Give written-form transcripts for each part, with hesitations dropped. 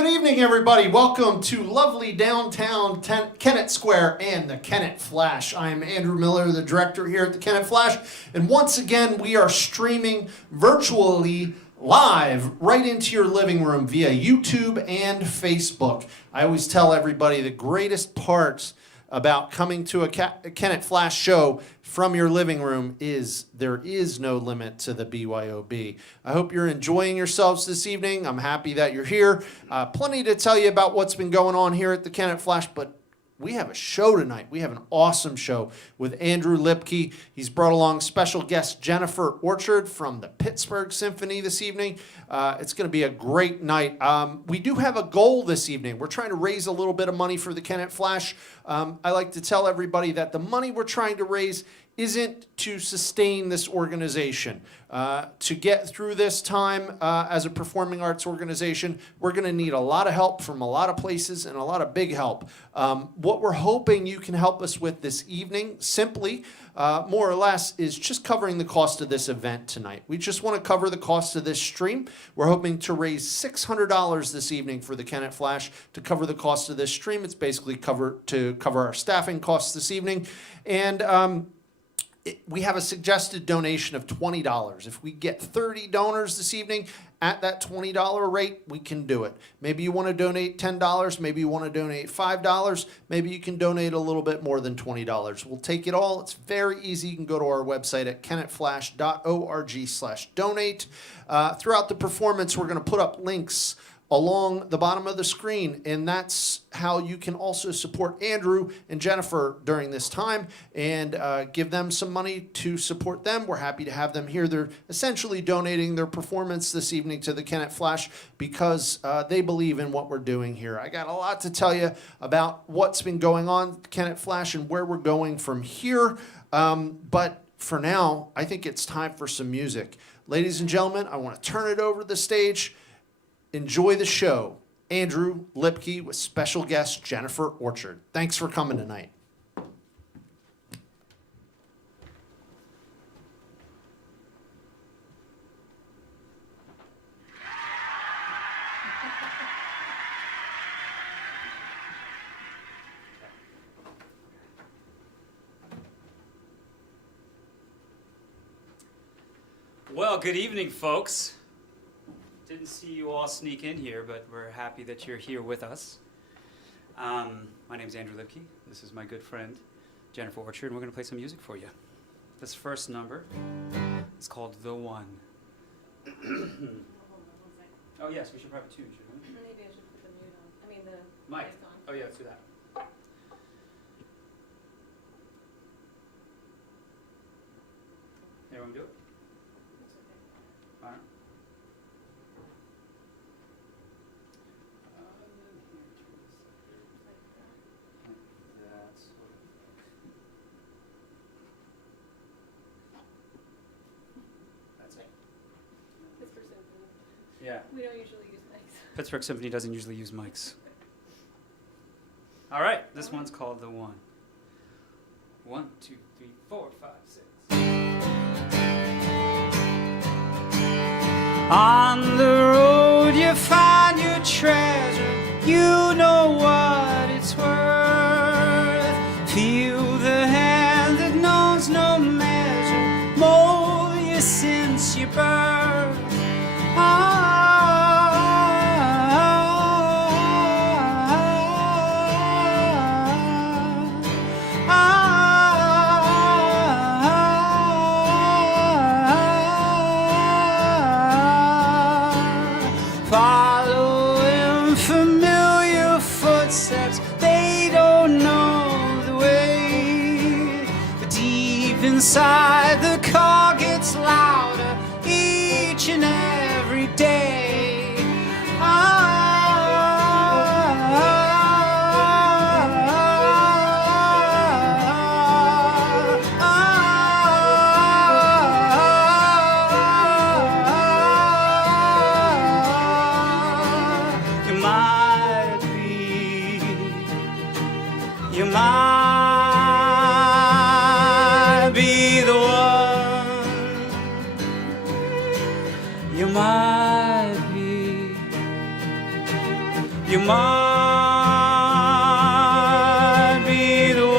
Good evening, everybody. Welcome to lovely downtown Kennett Square and the Kennett Flash. I'm Andrew Miller, the director here at the Kennett Flash. And once again, we are streaming virtually live right into your living room via YouTube and Facebook. I always tell everybody the greatest parts about coming to a Kennett Flash show from your living room is there is no limit to the BYOB. I hope you're enjoying yourselves this evening. I'm happy that you're here. Plenty to tell you about what's been going on here at the Kennett Flash, but we have a show tonight. We have an awesome show with Andrew Lipke. He's brought along special guest Jennifer Orchard from the Pittsburgh Symphony this evening. It's going to be a great night. We do have a goal this evening. We're trying to raise a little bit of money for the Kennett Flash. I like to tell everybody that the money we're trying to raise isn't to sustain this organization. To get through this time as a performing arts organization, we're going to need a lot of help from a lot of places and a lot of big help. What we're hoping you can help us with this evening, simply, more or less, is just covering the cost of this event tonight. We just want to cover the cost of this stream. We're hoping to raise $600 this evening for the Kennett Flash to cover the cost of this stream. It's basically to cover our staffing costs this evening. And we have a suggested donation of $20. If we get 30 donors this evening at that $20 rate, we can do it. Maybe you want to donate $10, maybe you want to donate $5, maybe you can donate a little bit more than $20. We'll take it all. It's very easy. You can go to our website at kennettflash.org/donate. Throughout the performance, we're going to put up links along the bottom of the screen, and that's how you can also support Andrew and Jennifer during this time and give them some money to support them. We're happy to have them here. They're essentially donating their performance this evening to the Kennett Flash because they believe in what we're doing here. I got a lot to tell you about what's been going on at the Kennett Flash and where we're going from here, but for now, I think it's time for some music. Ladies and gentlemen, I want to turn it over to the stage. Enjoy the show. Andrew Lipke with special guest Jennifer Orchard. Thanks for coming tonight. Well, good evening, folks. Didn't see you all sneak in here, but we're happy that you're here with us. My name's Andrew Lipke. This is my good friend, Jennifer Orchard, and we're going to play some music for you. This first number is called The One. Oh, yes, we should probably tune, shouldn't we? Maybe I should put the mute on. I mean, the mic on. Oh, yeah, let's do that. Anyone do it? It's okay. All right. That's it. Pittsburgh Symphony. Yeah. We don't usually use mics. Pittsburgh Symphony doesn't usually use mics. All right, this one's called The One. 1, 2, 3, 4, 5, 6. On the road you find your treasure, you know what it's worth. Feel the hand that knows no measure, mold you since your birth. Following familiar footsteps, they don't know the way. But deep inside, the car gets louder each and every day. You might be the one. You might be the one.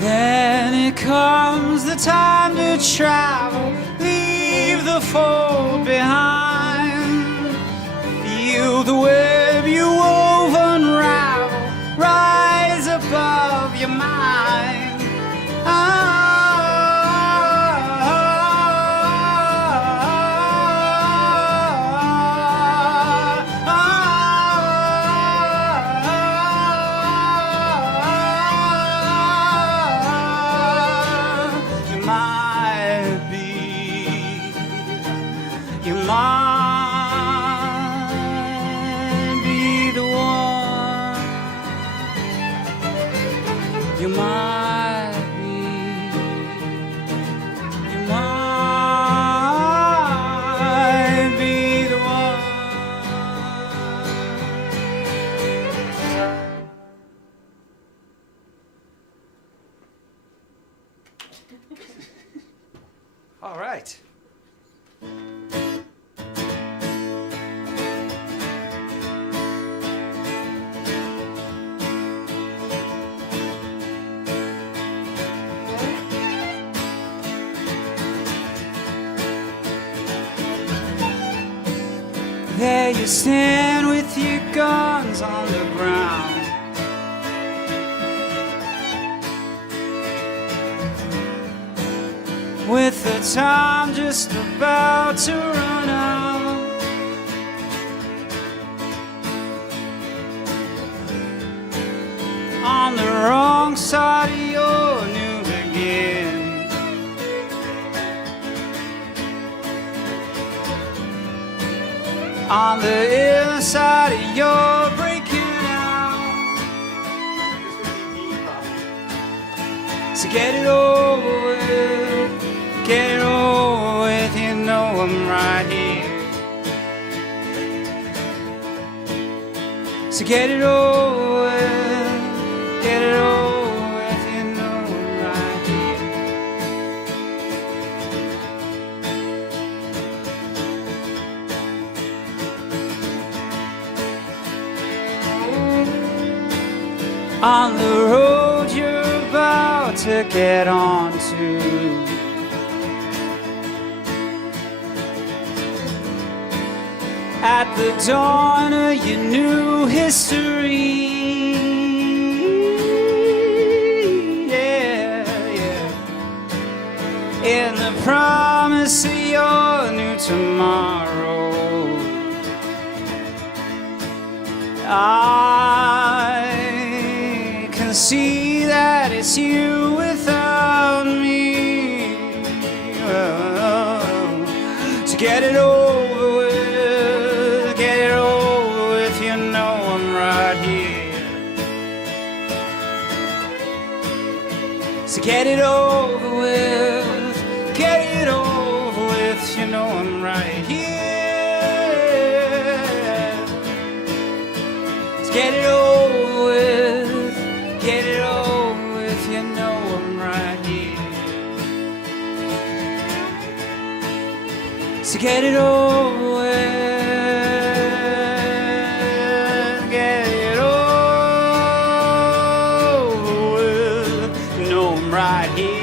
Then it comes the time to travel, leave the fold behind. Feel the web you wove unravel, rise above your mind. You might be the one. You might be. You might be the one. All right. There you stand with your guns on the ground. With the time just about to run out. On the wrong side of your new beginning. On the inside of your breaking out. So get it over with, get it over with, you know I'm right here. So get it over with, get it over with, you know I'm right here. On the road you're about to get onto, at the dawn of your new history. Yeah, yeah. In the promise of your new tomorrow. I can see that it's you without me. So get it over with, get it over with, you know I'm right here. So get it over with, get it over with, you know I'm right here. So get it over with, get it over with, you know I'm right here. So get it over with, get it over with, you know I'm right here.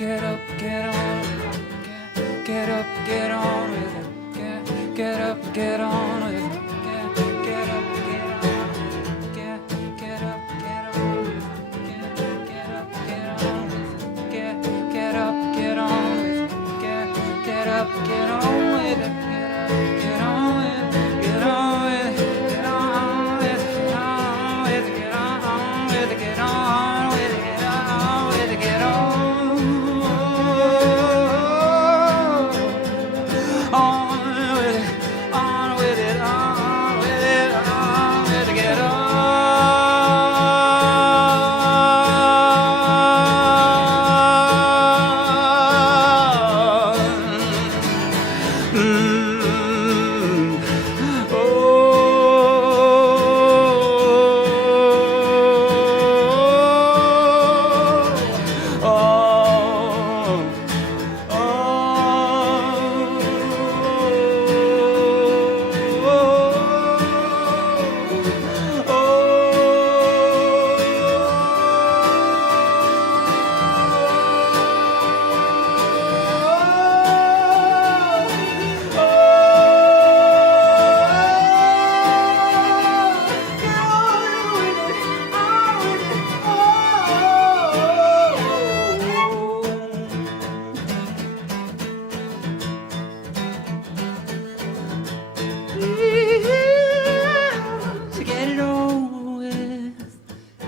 get up, get on, get up, get on with it, get up, get on with it, get up, get on with it, get up, get on with it, get up, get on with it, get up, get on with it, get up, get on with it, get on with it, get on with it, get on with it, get on with it, get on with it, get on with it, get on with it, get on.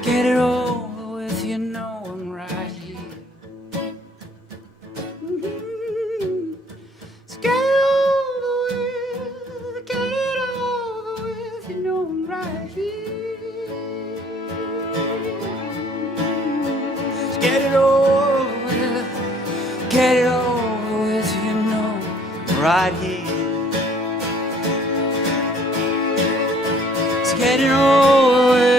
Get it over with, you know I'm right here. So get it over with, you know I'm right here. So get it over with, you know I'm right here. So get it over with.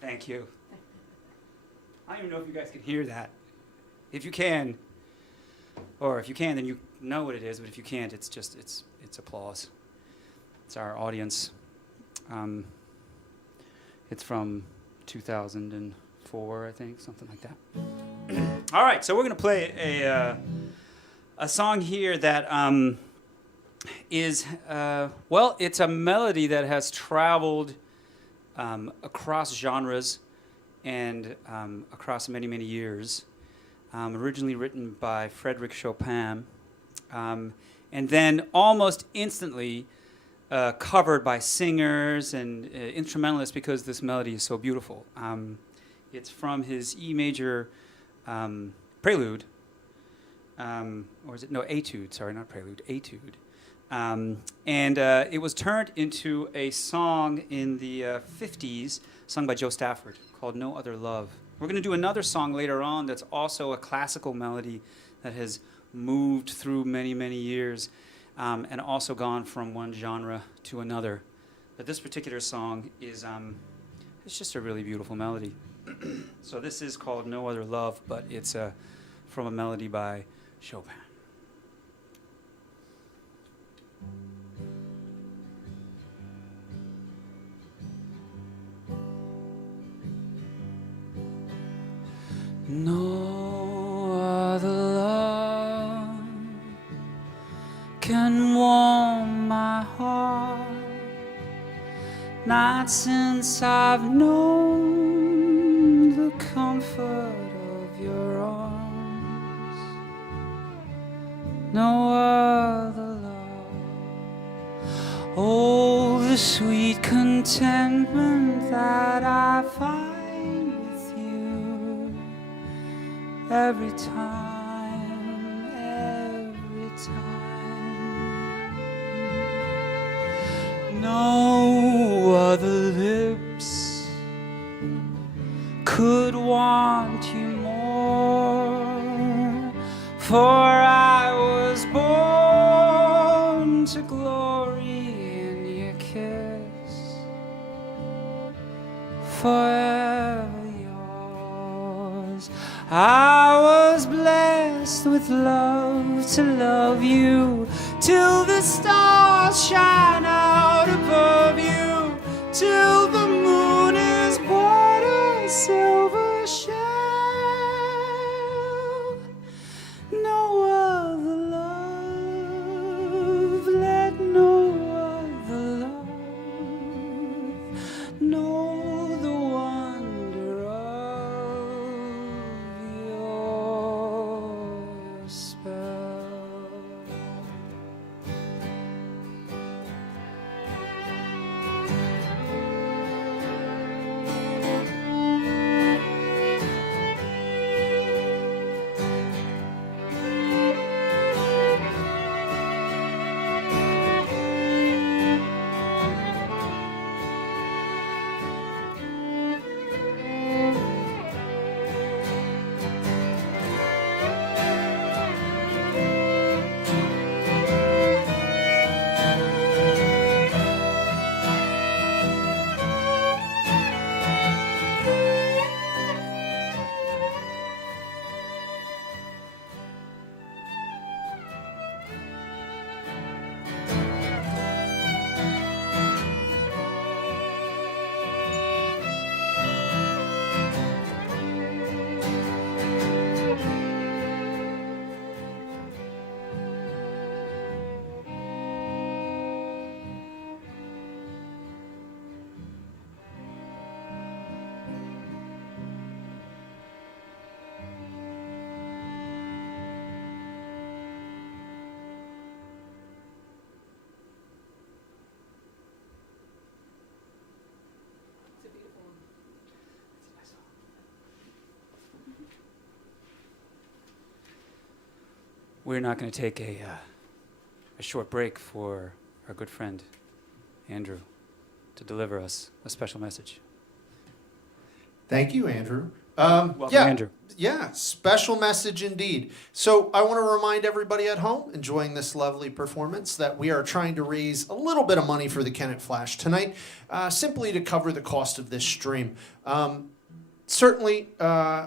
Thank you. I don't even know if you guys can hear that. If you can, or if you can, then you know what it is. But if you can't, it's just it's applause. It's our audience. It's from 2004, I think, something like that. All right, so we're gonna play a song here that is well, it's a melody that has traveled across genres and across many, many years. Originally written by Frédéric Chopin, and then almost instantly covered by singers and instrumentalists because this melody is so beautiful. It's from his E major prelude, or is it, no, etude, sorry, not prelude, etude. And it was turned into a song in the 50s, sung by Joe Stafford, called No Other Love. We're going to do another song later on that's also a classical melody that has moved through many, many years, and also gone from one genre to another. But this particular song is it's just a really beautiful melody. So this is called No Other Love, but it's from a melody by Chopin. No other love can warm my heart, not since I've known the comfort of your arms. No other love, oh, the sweet contentment that I find with you. every time, every time. No other lips could want you more, for I was born to glory in your kiss, forever yours. I was blessed with love to love you, till the stars shine out above you, till the moon is but a silver shell. No other love, let no other love know the wonder of your spell. It's a beautiful one. We're not going to take a short break for our good friend Andrew to deliver us a special message. Thank you, Andrew. Welcome, yeah, Andrew. Yeah, special message indeed. So I want to remind everybody at home enjoying this lovely performance that we are trying to raise a little bit of money for the Kennett Flash tonight, simply to cover the cost of this stream. Certainly,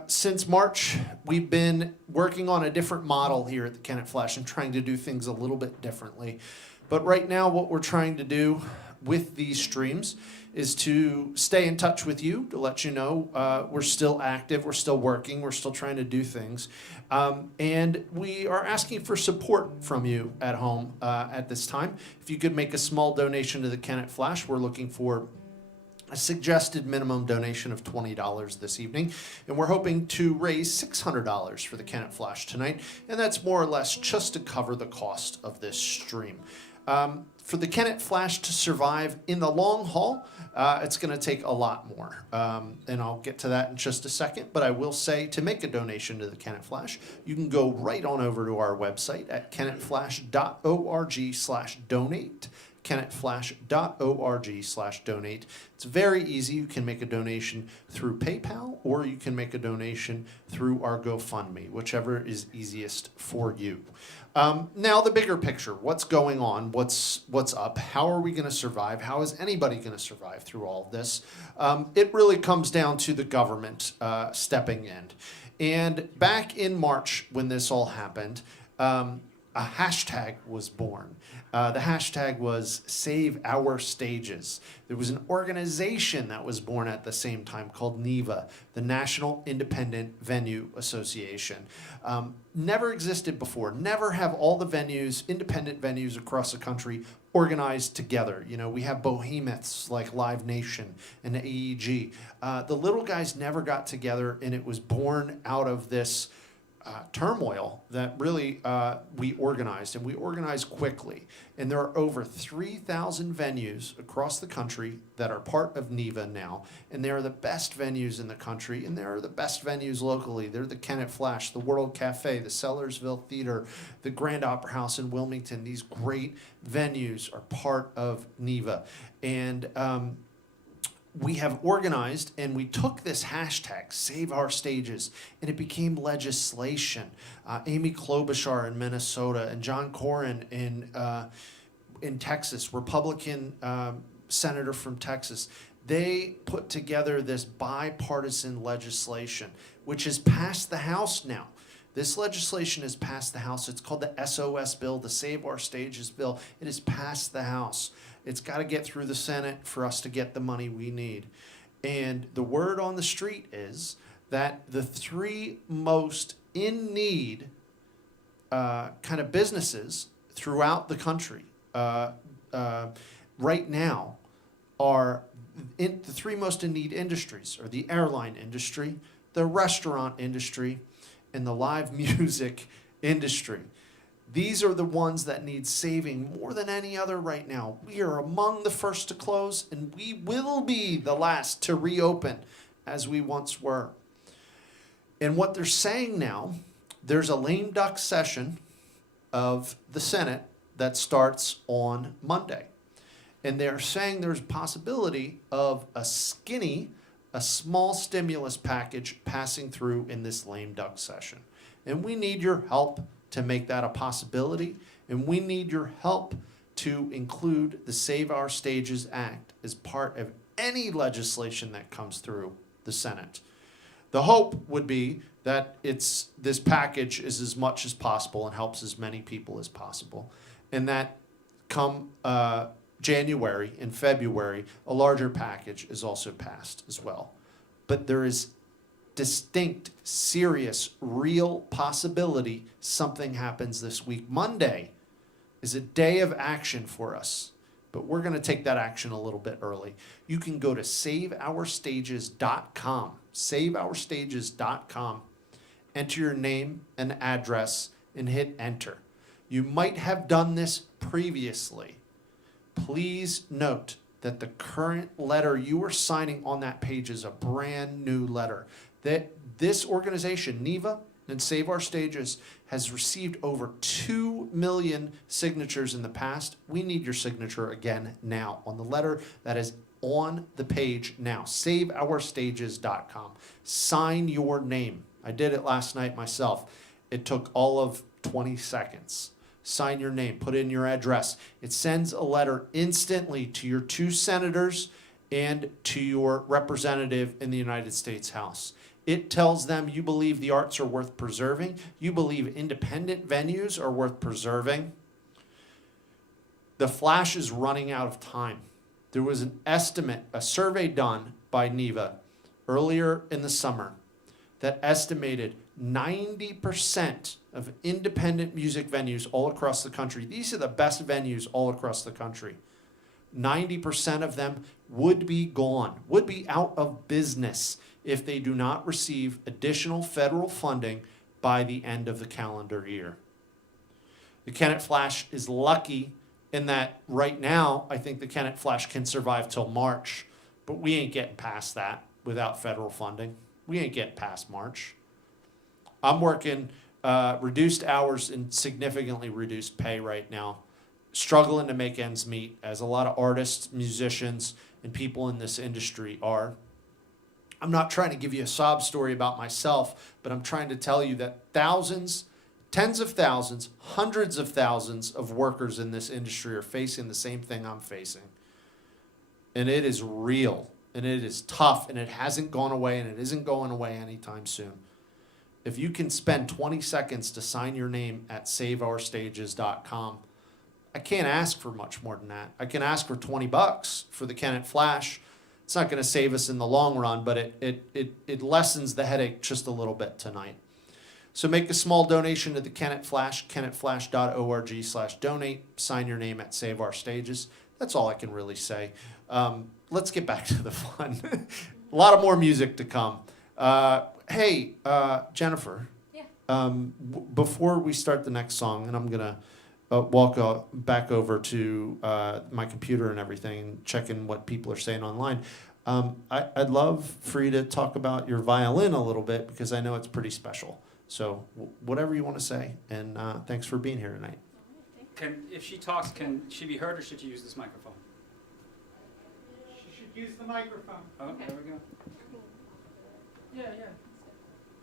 since March, we've been working on a different model here at the Kennett Flash and trying to do things a little bit differently. But right now, what we're trying to do with these streams is to stay in touch with you, to let you know we're still active, we're still working, we're still trying to do things. And we are asking for support from you at home at this time. If you could make a small donation to the Kennett Flash, we're looking for a suggested minimum donation of $20 this evening, and we're hoping to raise $600 for the Kennett Flash tonight, and that's more or less just to cover the cost of this stream. For the Kennett Flash to survive in the long haul, it's going to take a lot more, and I'll get to that in just a second, but I will say to make a donation to the Kennett Flash, you can go right on over to our website at kennettflash.org/donate. kennettflash.org/donate. It's very easy. You can make a donation through PayPal, or you can make a donation through our GoFundMe, whichever is easiest for you. Now the bigger picture, what's going on, what's up, how are we going to survive, how is anybody going to survive through all of this? It really comes down to the government stepping in. And back in March when this all happened, a hashtag was born. The hashtag was Save Our Stages. There was an organization that was born at the same time called NIVA, the National Independent Venue Association. Never existed before. Never have all the venues, independent venues across the country organized together. You know, we have behemoths like Live Nation and the AEG. The little guys never got together, and it was born out of this turmoil that really we organized, and we organized quickly. And there are over 3,000 venues across the country that are part of NEVA now, and they are the best venues in the country, and they are the best venues locally. They're the Kennett Flash, the World Cafe, the Sellersville Theater, the Grand Opera House in Wilmington. These great venues are part of NEVA. And we have organized, and we took this hashtag, Save Our Stages, and it became legislation. Amy Klobuchar in Minnesota and John Cornyn in Texas, Republican senator from Texas, they put together this bipartisan legislation, which has passed the House now. This legislation has passed the House. It's called the SOS bill, the Save Our Stages bill. It has passed the House. It's got to get through the Senate for us to get the money we need. And the word on the street is that the three most in need kind of businesses throughout the country right now are the three most in need industries are the airline industry, the restaurant industry, and the live music industry. These are the ones that need saving more than any other right now. We are among the first to close, and we will be the last to reopen as we once were. And what they're saying now, there's a lame duck session of the Senate that starts on Monday. And they're saying there's a possibility of a small stimulus package passing through in this lame duck session. And we need your help to make that a possibility, and we need your help to include the Save Our Stages Act as part of any legislation that comes through the Senate. The hope would be that this package is as much as possible and helps as many people as possible, and that come January and February, a larger package is also passed as well. But there is distinct, serious, real possibility something happens this week. Monday is a day of action for us, but we're going to take that action a little bit early. You can go to saveourstages.com, saveourstages.com, enter your name and address, and hit enter. You might have done this previously. Please note that the current letter you are signing on that page is a brand new letter. That this organization, NEVA and Save Our Stages, has received over 2 million signatures in the past. We need your signature again now on the letter that is on the page now. SaveOurStages.com. Sign your name. I did it last night myself. It took all of 20 seconds. Sign your name, put in your address. It sends a letter instantly to your 2 senators and to your representative in the United States House. It tells them you believe the arts are worth preserving. You believe independent venues are worth preserving. The Flash is running out of time. There was an estimate, a survey done by NEVA earlier in the summer that estimated 90% of independent music venues all across the country, these are the best venues all across the country, 90% of them would be gone, would be out of business if they do not receive additional federal funding by the end of the calendar year. The Kennett Flash is lucky in that right now, I think the Kennett Flash can survive till March, but we ain't getting past that without federal funding. We ain't getting past March. I'm working reduced hours and significantly reduced pay right now, struggling to make ends meet, as a lot of artists, musicians, and people in this industry are. I'm not trying to give you a sob story about myself, but I'm trying to tell you that thousands, tens of thousands, hundreds of thousands of workers in this industry are facing the same thing I'm facing. And it is real, and it is tough, and it hasn't gone away, and it isn't going away anytime soon. If you can spend 20 seconds to sign your name at saveourstages.com, I can't ask for much more than that. I can ask for $20 for the Kennett Flash. It's not going to save us in the long run, but it lessens the headache just a little bit tonight. So make a small donation to the Kennett Flash, kennettflash.org/donate. Sign your name at Save Our Stages. That's all I can really say. Let's get back to the fun. A lot of more music to come. Hey, Jennifer. Yeah. Before we start the next song, and I'm gonna walk back over to my computer and everything, and checking what people are saying online. I'd love for you to talk about your violin a little bit, because I know it's pretty special. So whatever you want to say, and thanks for being here tonight. If she talks, can she be heard, or should you use this microphone? She should use the microphone. Oh, Okay. there we go. Yeah.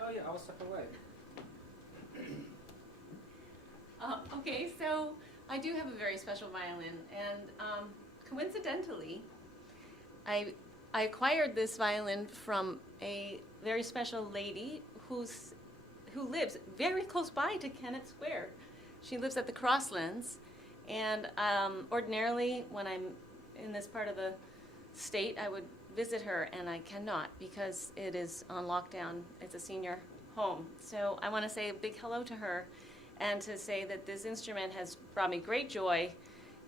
Oh yeah, I will step away. Okay, so I do have a very special violin, and coincidentally, I acquired this violin from a very special lady who lives very close by to Kennett Square. She lives at the Crosslands, and ordinarily when I'm in this part of the state, I would visit her, and I cannot because it is on lockdown. It's a senior home. So I want to say a big hello to her, and to say that this instrument has brought me great joy.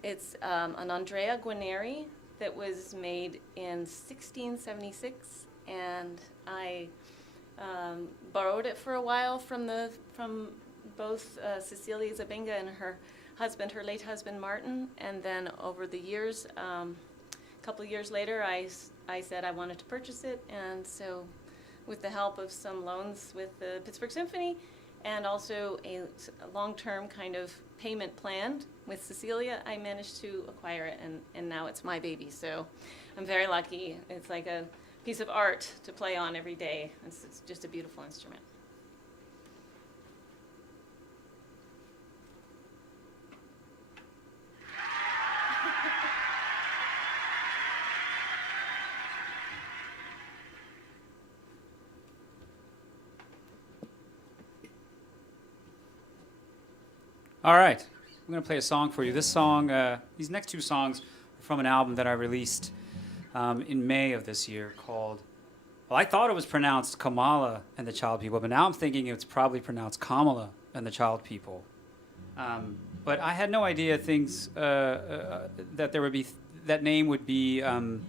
It's an Andrea Guarneri that was made in 1676, and I borrowed it for a while from both Cecilia Zabinga and her husband, her late husband Martin, and then over the years, a couple of years later, I said I wanted to purchase it, and so with the help of some loans with the Pittsburgh Symphony, and also a long-term kind of payment plan with Cecilia, I managed to acquire it, and now it's my baby. So I'm very lucky. It's like a piece of art to play on every day. It's just a beautiful instrument. All right, I'm going to play a song for you. This song, these next two songs are from an album that I released in May of this year called, well, I thought it was pronounced Kamala and the Child People, but now I'm thinking it's probably pronounced Kamala and the Child People. But I had no idea that there would be, that name would be, part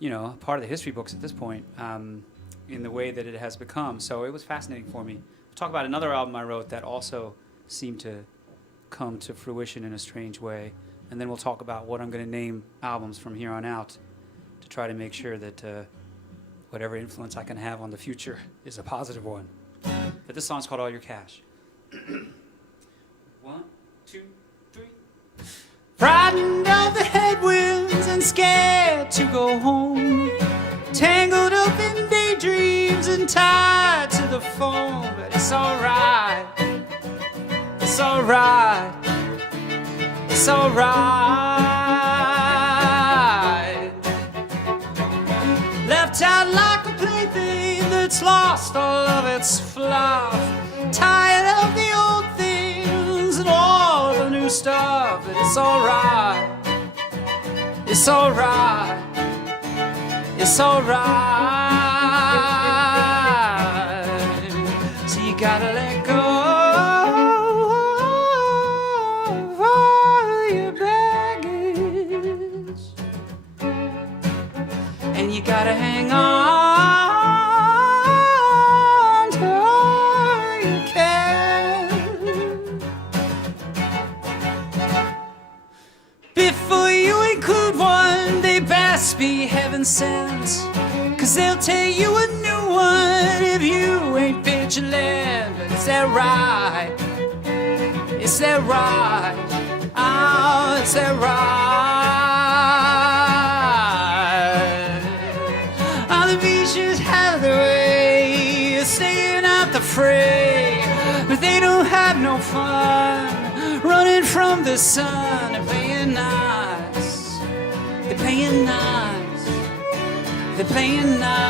of the history books at this point in the way that it has become. So it was fascinating for me. We'll talk about another album I wrote that also seem to come to fruition in a strange way. And then we'll talk about what I'm going to name albums from here on out to try to make sure that whatever influence I can have on the future is a positive one. But this song's called All Your Cash. 1, 2, 3. Frightened of the headwinds and scared to go home, tangled up in daydreams and tied to the phone. But it's alright. It's alright, it's alright. Left out like a plaything that's lost all of its fluff. Tired of the old things and all the new stuff. But it's alright, it's alright, it's alright. So you gotta let go. You gotta hang on to all you can. Before you include one, they best be heaven sent, 'cause they'll tell you a new one if you ain't vigilant. But is that right? Is that right? Oh, is that right? Have their way, staying out the fray, but they don't have no fun running from the sun. They're playing nice, they're playing nice, they're playing nice.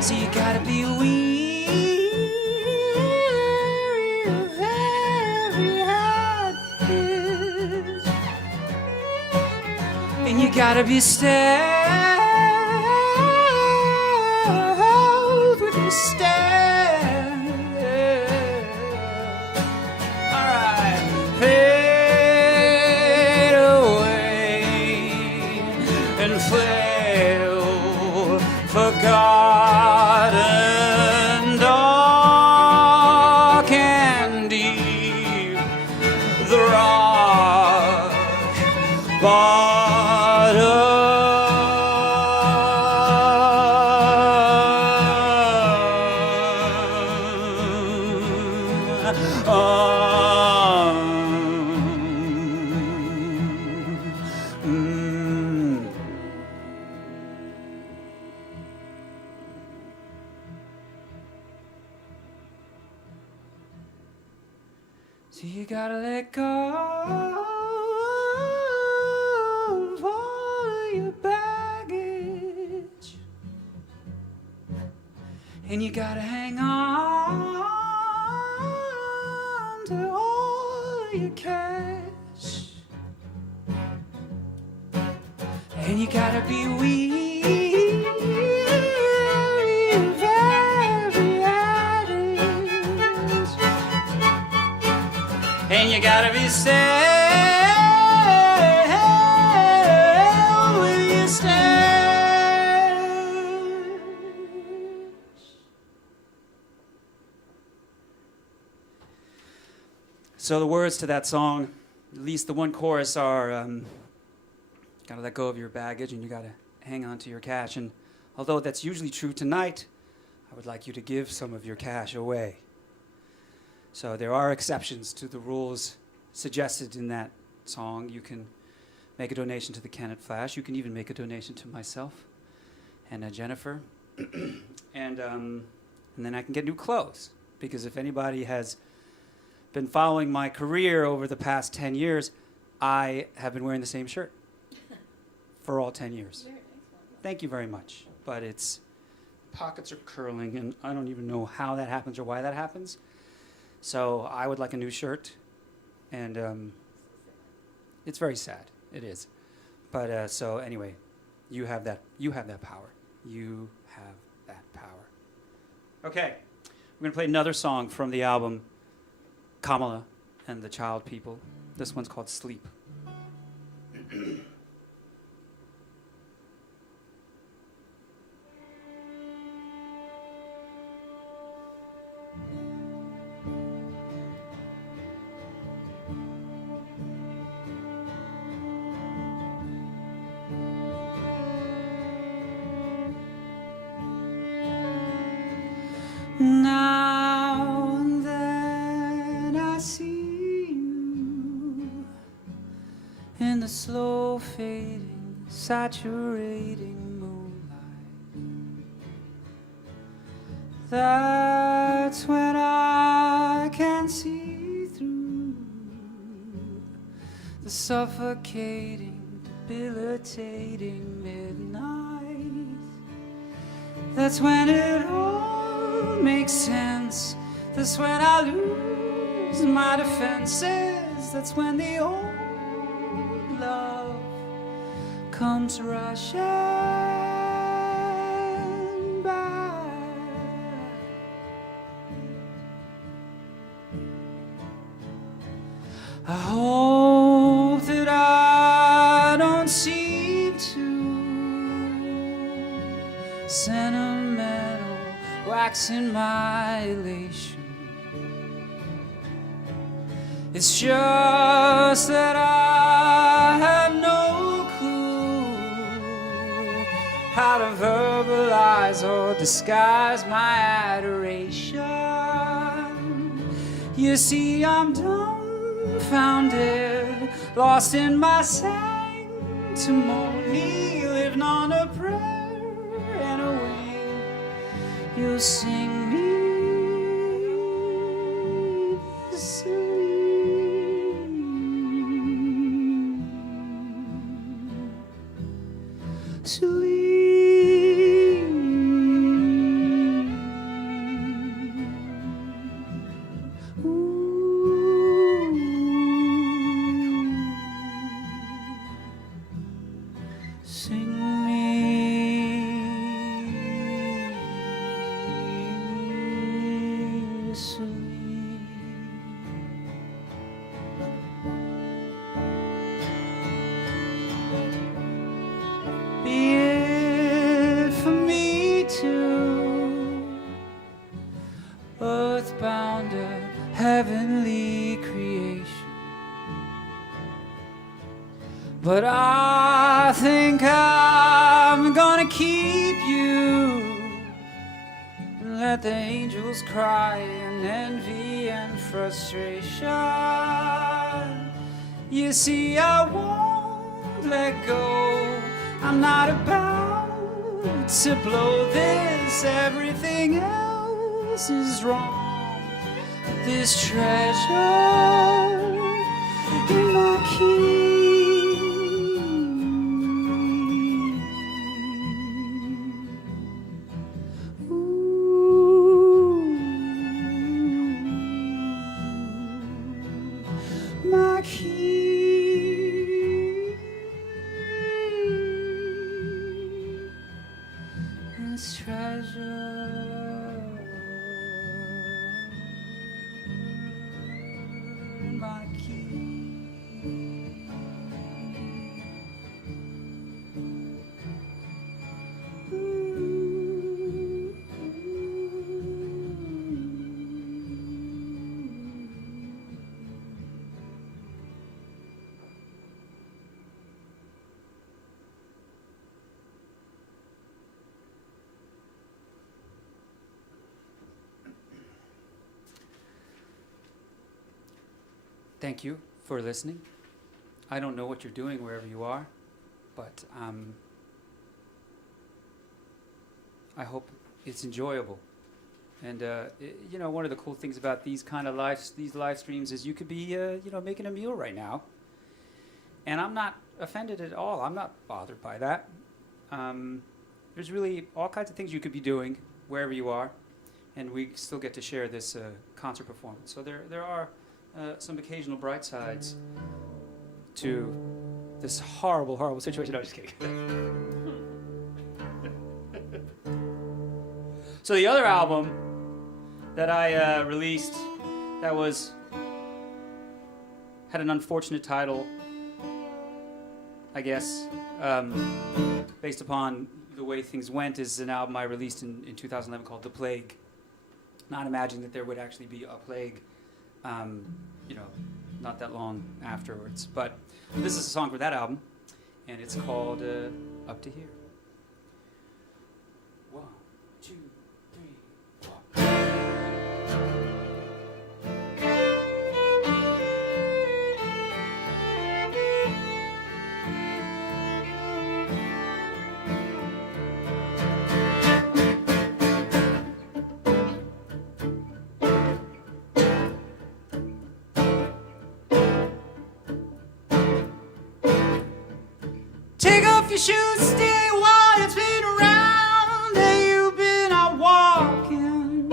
So you gotta be weary of every happiness, and you gotta be stealth with your stare. Alright, fade away and flail, forgotten So you gotta let go of all your baggage, and you gotta hang on to all your cash, and you gotta be weary of every adage, and you gotta be sad with your stash. So the words to that song, at least the one chorus, are gotta let go of your baggage and you gotta hang on to your cash. And although that's usually true tonight, I would like you to give some of your cash away. So there are exceptions to the rules suggested in that song. You can make a donation to the Kennett Flash. You can even make a donation to myself and Jennifer. And then I can get new clothes. Because if anybody has been following my career over the past 10 years, I have been wearing the same shirt for all 10 years. Very nice one. Thank you very much. But it's, pockets are curling, and I don't even know how that happens or why that happens. So I would like a new shirt, and it's very sad. It is. But so anyway, you have that power. You have that power. Okay, we're gonna play another song from the album Kamala and the Child People. This one's called Sleep. Now and then I see you in the slow fading, saturating moonlight. That's when I can see through the suffocating, debilitating midnight. That's when it all makes sense. That's when I lose my defenses. That's when the old love comes rushing back. I hope that I don't seem too sentimental, waxing my elation. It's just that I have no clue how to verbalize or disguise my adoration. You see, I'm dumbfounded, lost in my sanctimony, living on a prayer and a wing. You sing me to sleep. Sing me to sleep. Be it for me to earthbound, a heavenly creation. But I think I'm gonna keep you and let the angels cry in envy and frustration. You see, I won't let go. I'm not about to blow this. Everything else is wrong. this treasure in my key. My key, this treasure in my key. Thank you for listening. I don't know what you're doing wherever you are, but I hope it's enjoyable. And you know, one of the cool things about these kind of live streams is you could be you know, making a meal right now, and I'm not offended at all. I'm not bothered by that. There's really all kinds of things you could be doing wherever you are, and we still get to share this concert performance. So there are some occasional bright sides to this horrible, horrible situation. No, just kidding. So the other album that I released that had an unfortunate title, I guess, based upon the way things went, is an album I released in 2011 called The Plague. Not imagining that there would actually be a plague, you know, not that long afterwards. But this is a song for that album, and it's called Up to Here. 1, 2, 3, 4. Take off your shoes, stay while it's been around that you've been out walking.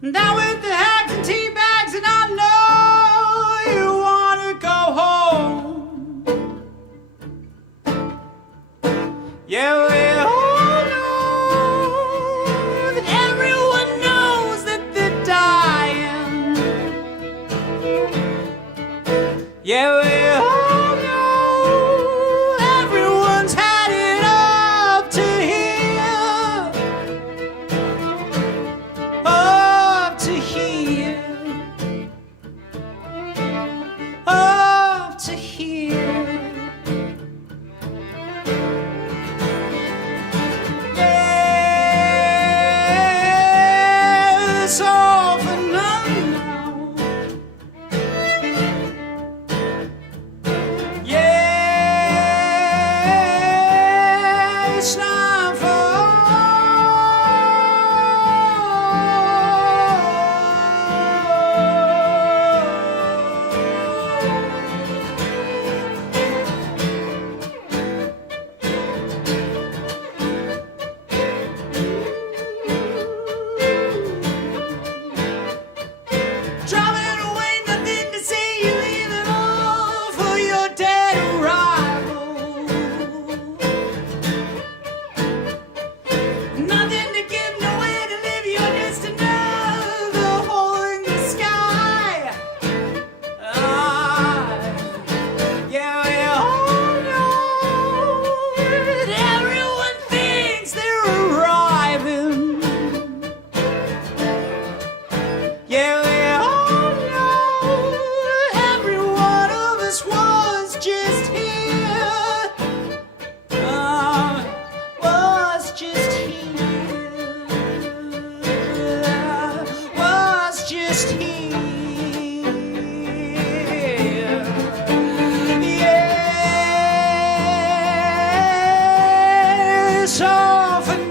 Down with the hacks and tea bags, and I know you wanna go home. Yeah, we all know that everyone knows that they're dying. Yeah, we all know everyone's headed up to here, up to here, up to here. Yeah, it's all for nothing now. Yeah, it's not for driving away, nothing to say, you leave it all for your dead arrival. Nothing to give, nowhere to live, you're just another hole in the sky. Yeah, we all know that everyone thinks they're arriving. Yeah, we all know every one of us was just here, was just here, was just here. Yeah, it's all for now.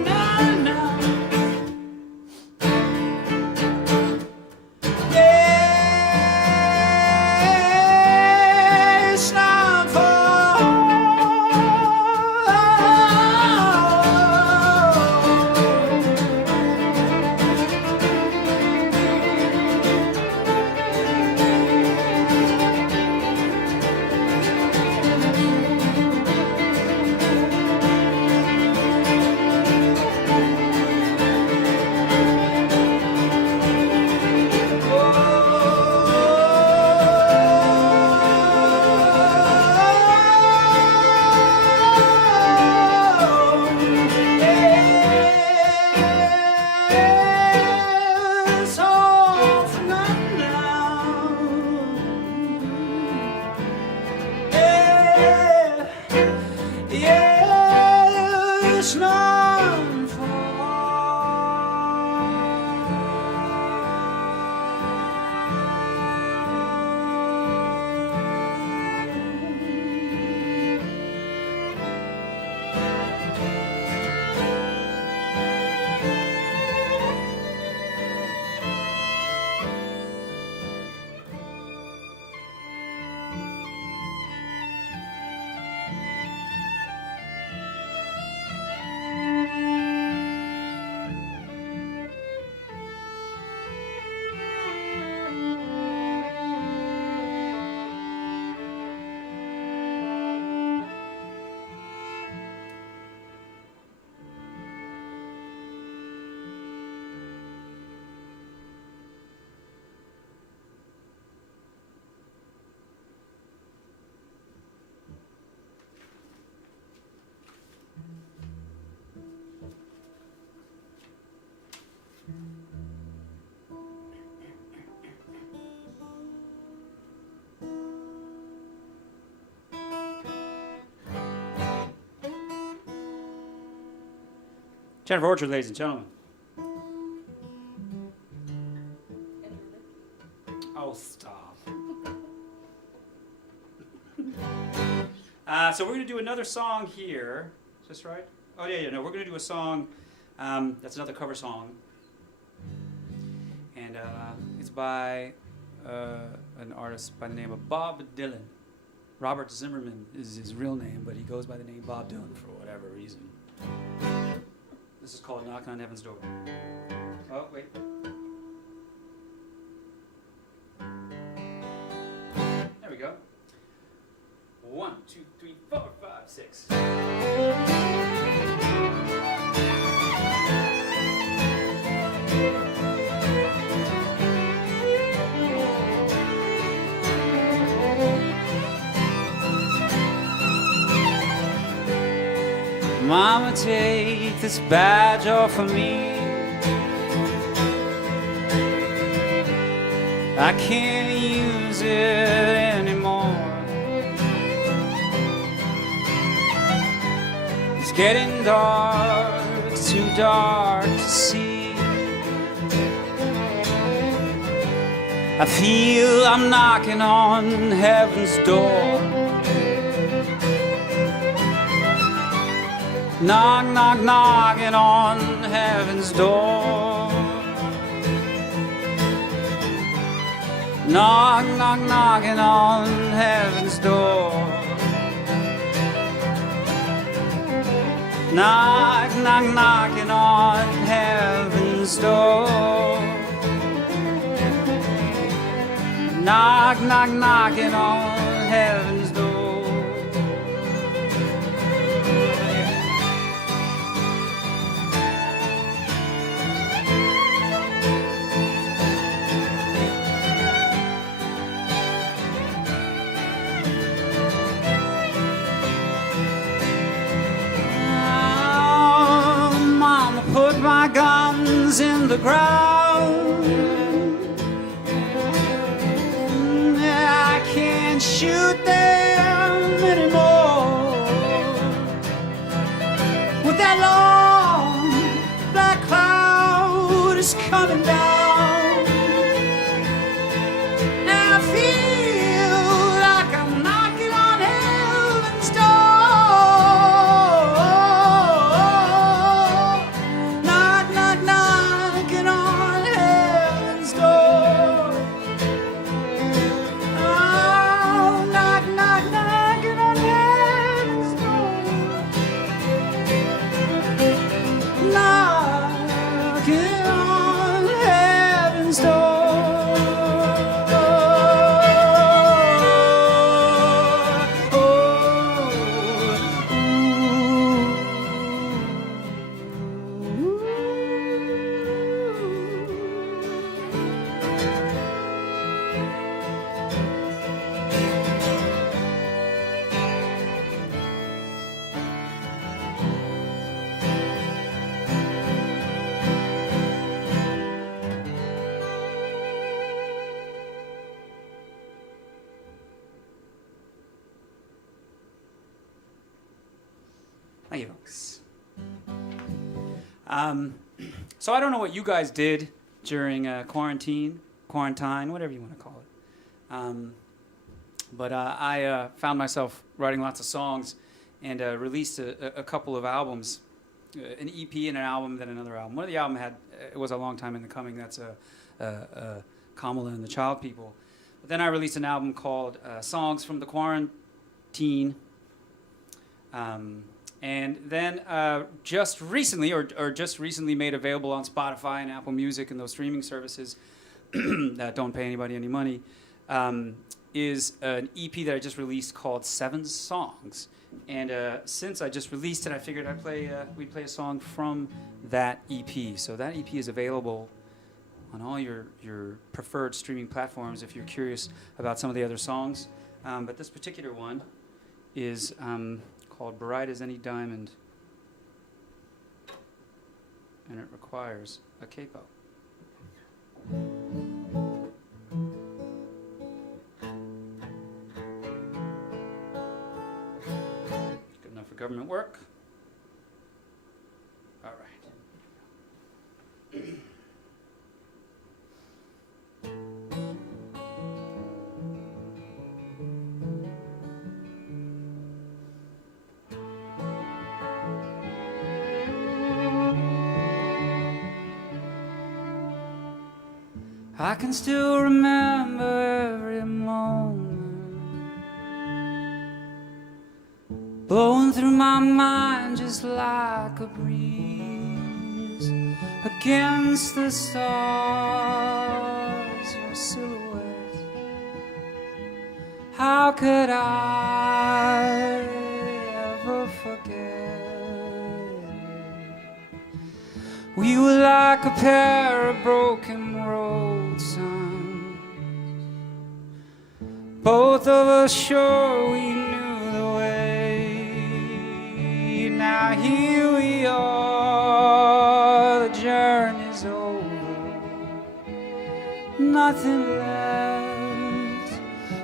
there's none for Jennifer Orchard, ladies and gentlemen. Oh, stop. So we're going to do another song here. Is this right? Oh, yeah, no. We're going to do a song that's another cover song. And it's by an artist by the name of Bob Dylan. Robert Zimmerman is his real name, but he goes by the name Bob Dylan for whatever reason. This is called Knock on Heaven's Door. Oh, wait. There we go. 1, 2, 3, 4, 5, 6. Mama, take this badge off of me. I can't use it anymore. It's getting dark, it's too dark to see. I feel I'm knocking on heaven's door. Knock, knock, knocking on heaven's door. Knock, knock, knocking on heaven's door. Knock, knock, knocking on heaven's door. Knock, knock, knocking on heaven's door. Put my guns in the ground. I can't shoot them anymore. With that long black cloud is coming down, and I feel like I'm knocking on heaven's door. Thank you, folks. So I don't know what you guys did during quarantine, whatever you want to call it. But I found myself writing lots of songs and released a couple of albums, an EP and an album, then another album. One of the album it was a long time in the coming. That's Kamala and the Child People. But then I released an album called Songs from the Quarantine. And then just recently made available on Spotify and Apple Music and those streaming services that don't pay anybody any money, is an EP that I just released called 7 Songs. And since I just released it, I figured we'd play a song from that EP. So that EP is available on all your preferred streaming platforms if you're curious about some of the other songs. But this particular one is called Bright as Any Diamond, and it requires a capo. Good enough for government work? All right. I can still remember every moment blowing through my mind just like a breeze against the stars, your silhouette. How could I ever forget? We were like a pair of broken road signs, both of us sure we knew the way. Now here we are, the journey's over, nothing left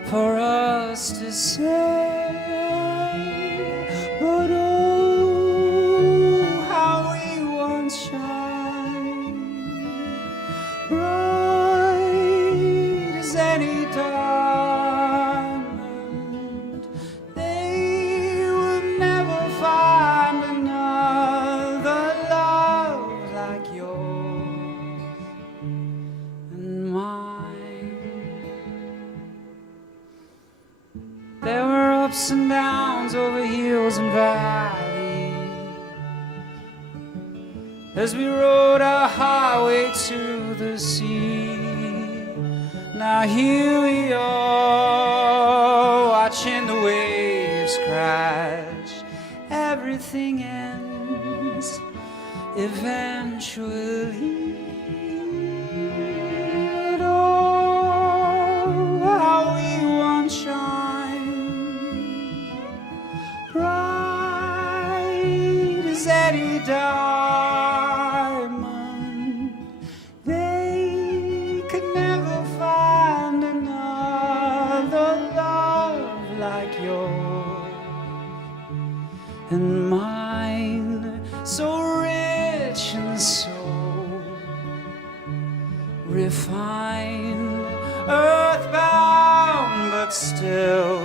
for us to say. But oh, how we once shined, bright as any diamond. They will never find another love like yours and mine. There were ups and downs over hills and valleys as we rode our highway to the sea. Now here we are, watching the waves crash. Everything ends eventually. But oh, how we once shine, bright as any diamond. They could never find another love like yours and mine, so rich and so refined, earthbound but still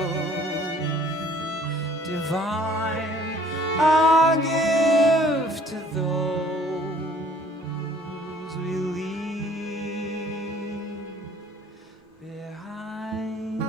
divine. Our gift to those we leave behind.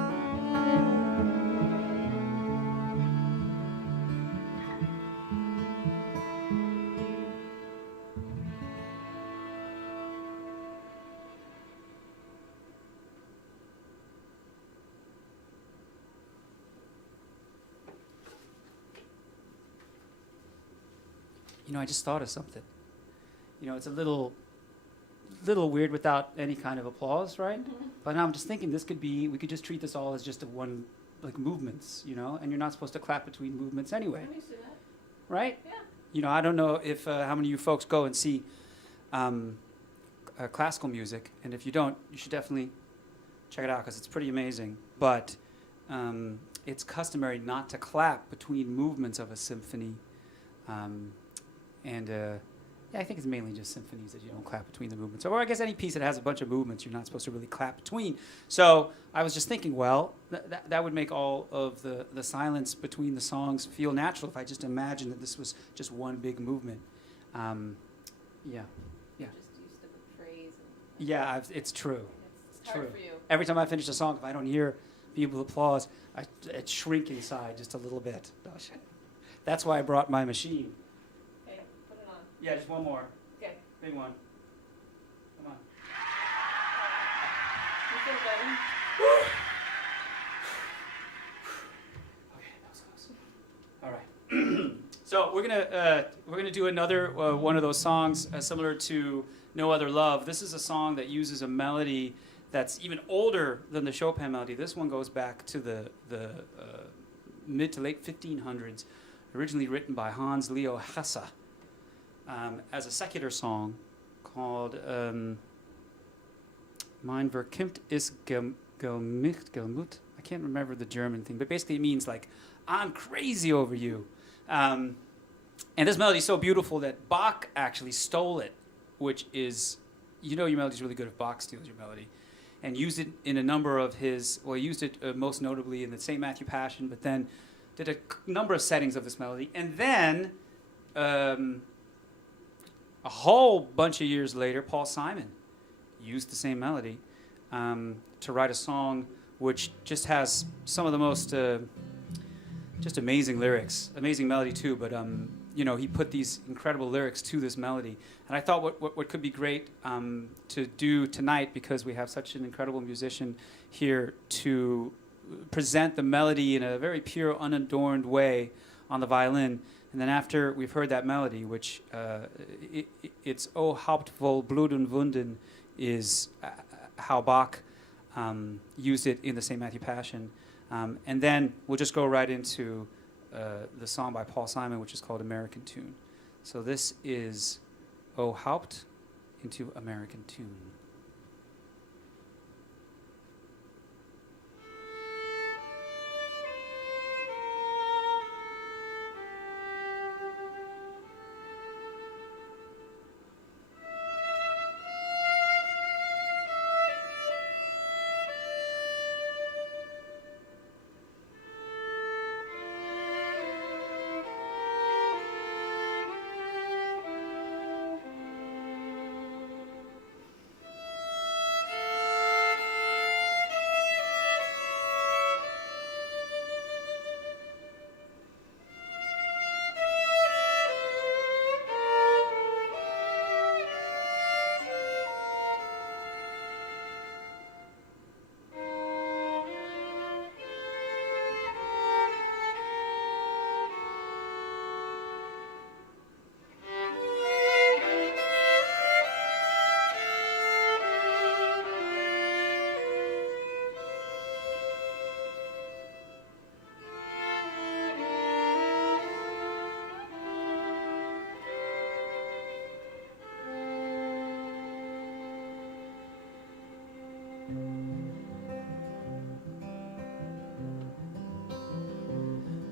You know, I just thought of something. You know, it's a little weird without any kind of applause, right? Mm-hmm. But now I'm just thinking we could just treat this all as just one, like movements, you know, and you're not supposed to clap between movements anyway, I'm used to that. right? Yeah. You know, I don't know if how many of you folks go and see classical music, and if you don't, you should definitely check it out because it's pretty amazing. But it's customary not to clap between movements of a symphony. And Yeah, I think it's mainly just symphonies that you don't clap between the movements. Or I guess any piece that has a bunch of movements, you're not supposed to really clap between. So I was just thinking, well, that would make all of the silence between the songs feel natural if I just imagined that this was just one big movement. Yeah. Just used to the phrase. Yeah, it's true. It's hard for you. Every time I finish a song, if I don't hear people applause, I shrink inside just a little bit. That's why I brought my machine. Okay, put it on. Yeah, just one more. Okay. Big one. Come on. You feel better? Okay, that was close. All right. So we're gonna do another one of those songs similar to "No Other Love." This is a song that uses a melody that's even older than the Chopin melody. This one goes back to the mid to late 1500s, originally written by Hans Leo Hesse as a secular song called Mein Verkimmt ist Gelmut. I can't remember the German thing, but basically it means like, I'm crazy over you. And this melody is so beautiful that Bach actually stole it, which is, you know your melody's really good if Bach steals your melody, and used it in a number of his, well, he used it most notably in the St. Matthew Passion, but then did a number of settings of this melody. And then a whole bunch of years later, Paul Simon used the same melody to write a song which just has some of the most just amazing lyrics, amazing melody too, but you know, he put these incredible lyrics to this melody. And I thought what could be great to do tonight, because we have such an incredible musician here to present the melody in a very pure, unadorned way on the violin. And then after we've heard that melody, which it's O Haupt voll Blut und Wunden, is how Bach used it in the St. Matthew Passion. And then we'll just go right into the song by Paul Simon, which is called American Tune. So this is O Haupt into American Tune.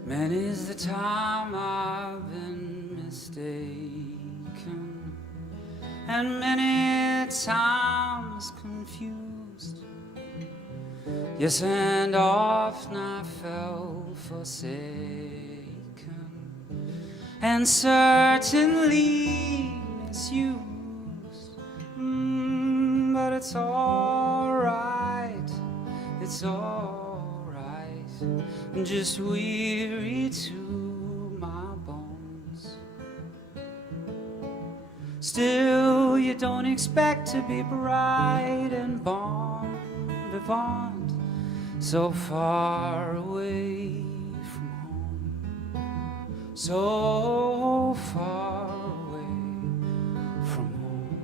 Many's the time I've been mistaken, and many times confused. Yes, and often I felt forsaken, and certainly misused. But it's all right, it's all right, I'm just weary to my bones. Still, you don't expect to be bright and bon vivant so far away from home, so far away from home.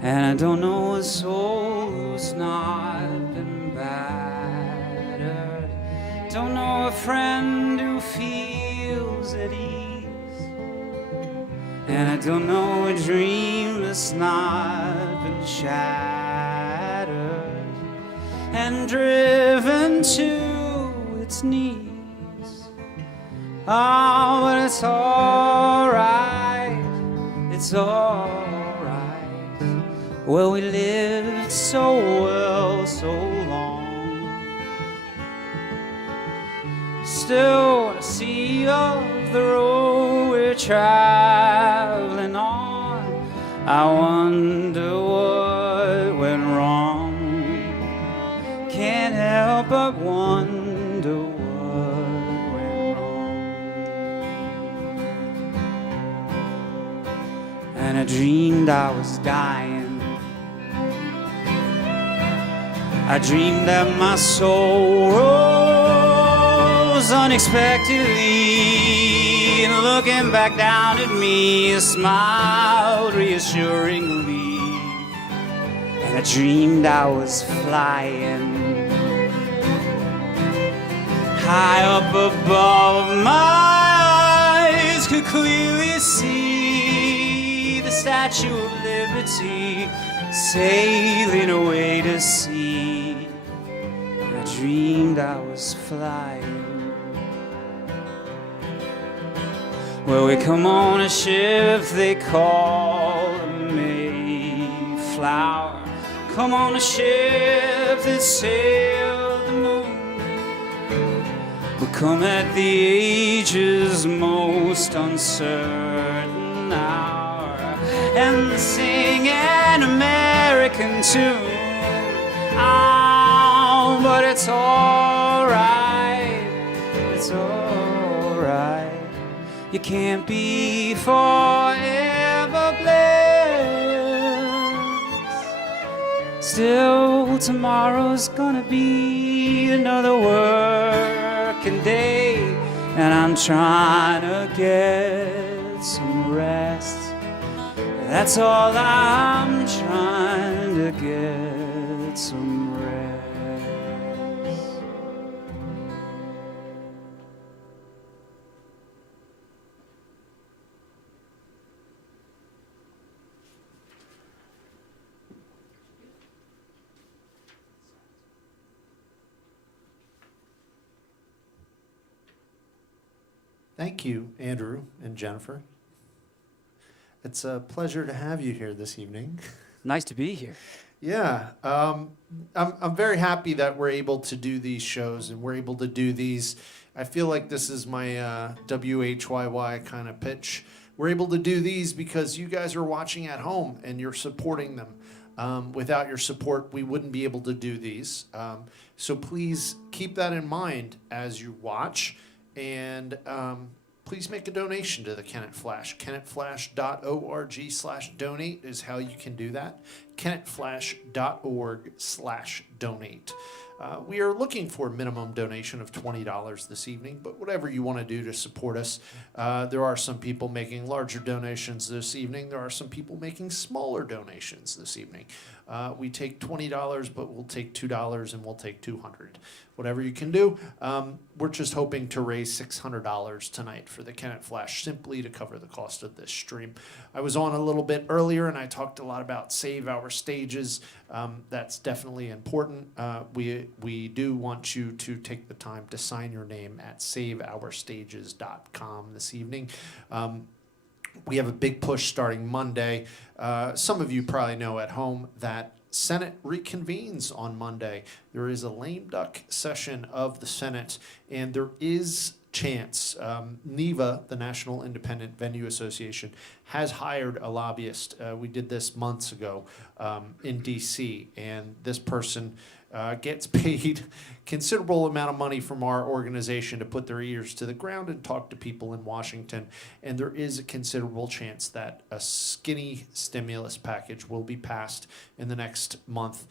And I don't know a soul who's not been battered, don't know a friend who feels at ease, and I don't know a dream that's not been shattered and driven to its knees. Oh, but it's alright, it's alright. Well, we lived so well so long. Still on the sea of the road we're traveling on, I wonder what went wrong. Can't help but wonder what went wrong. And I dreamed I was dying. I dreamed that my soul rose unexpectedly, and looking back down at me, smiled reassuringly. And I dreamed I was flying high up above. My eyes could clearly see the Statue of Liberty sailing away to sea. And I dreamed I was flying. Well, we come on a ship they call the Mayflower. Come on a ship that sailed the moon. We come at the age's most uncertain hour, and sing an American tune. Oh, but it's alright, it's alright. You can't be forever blessed. Still, tomorrow's gonna be another working day, and I'm trying to get some rest. That's all I'm trying to get, some rest. Thank you, Andrew and Jennifer. It's a pleasure to have you here this evening. Nice to be here. Yeah, I'm very happy that we're able to do these shows and we're able to do these. I feel like this is my WHYY kind of pitch. We're able to do these because you guys are watching at home and you're supporting them. Without your support, we wouldn't be able to do these. So please keep that in mind as you watch, and please make a donation to the Kennett Flash. KennettFlash.org/donate is how you can do that. KennettFlash.org/donate. We are looking for a minimum donation of $20 this evening, but whatever you want to do to support us. There are some people making larger donations this evening. There are some people making smaller donations this evening. We take $20, but we'll take $2 and we'll take $200. Whatever you can do. We're just hoping to raise $600 tonight for the Kennett Flash, simply to cover the cost of this stream. I was on a little bit earlier and I talked a lot about Save Our Stages. That's definitely important. We do want you to take the time to sign your name at saveourstages.com this evening. We have a big push starting Monday. Some of you probably know at home that Senate reconvenes on Monday. There is a lame duck session of the Senate, and there is chance. NEVA, the National Independent Venue Association, has hired a lobbyist. We did this months ago in D.C., and this person gets paid considerable amount of money from our organization to put their ears to the ground and talk to people in Washington. And there is a considerable chance that a skinny stimulus package will be passed in the next month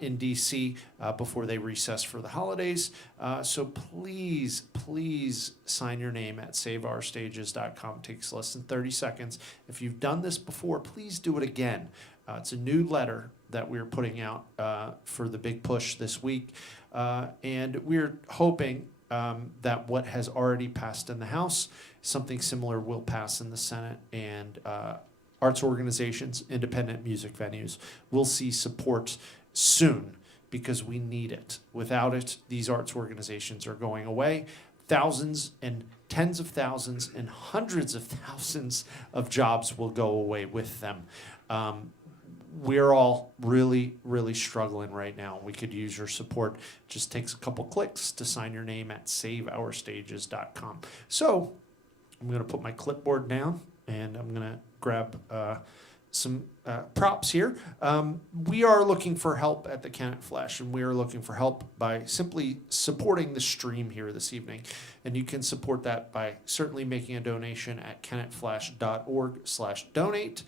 in D.C. Before they recess for the holidays. So please, please sign your name at saveourstages.com. It takes less than 30 seconds. If you've done this before, please do it again. It's a new letter that we're putting out for the big push this week. And we're hoping that what has already passed in the House, something similar will pass in the Senate, and arts organizations, independent music venues will see support soon because we need it. Without it, these arts organizations are going away. thousands and tens of thousands and hundreds of thousands of jobs will go away with them. We're all really, really struggling right now. We could use your support. Just takes a couple clicks to sign your name at saveourstages.com. So I'm going to put my clipboard down, and I'm going to grab some props here. We are looking for help at the Kennett Flash, and we are looking for help by simply supporting the stream here this evening. And you can support that by certainly making a donation at kennettflash.org/donate.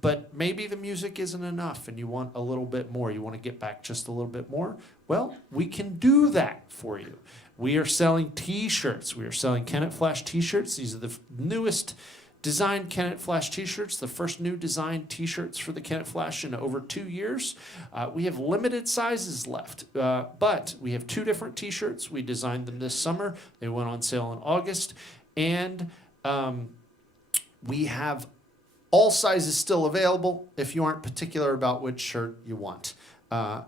But maybe the music isn't enough and you want a little bit more. You want to get back just a little bit more. Well, we can do that for you. We are selling T-shirts. We are selling Kennett Flash T-shirts. These are the newest designed Kennett Flash T-shirts, the first new designed T-shirts for the Kennett Flash in over 2 years. We have limited sizes left, but we have 2 different T-shirts. We designed them this summer. They went on sale in August. And we have all sizes still available if you aren't particular about which shirt you want.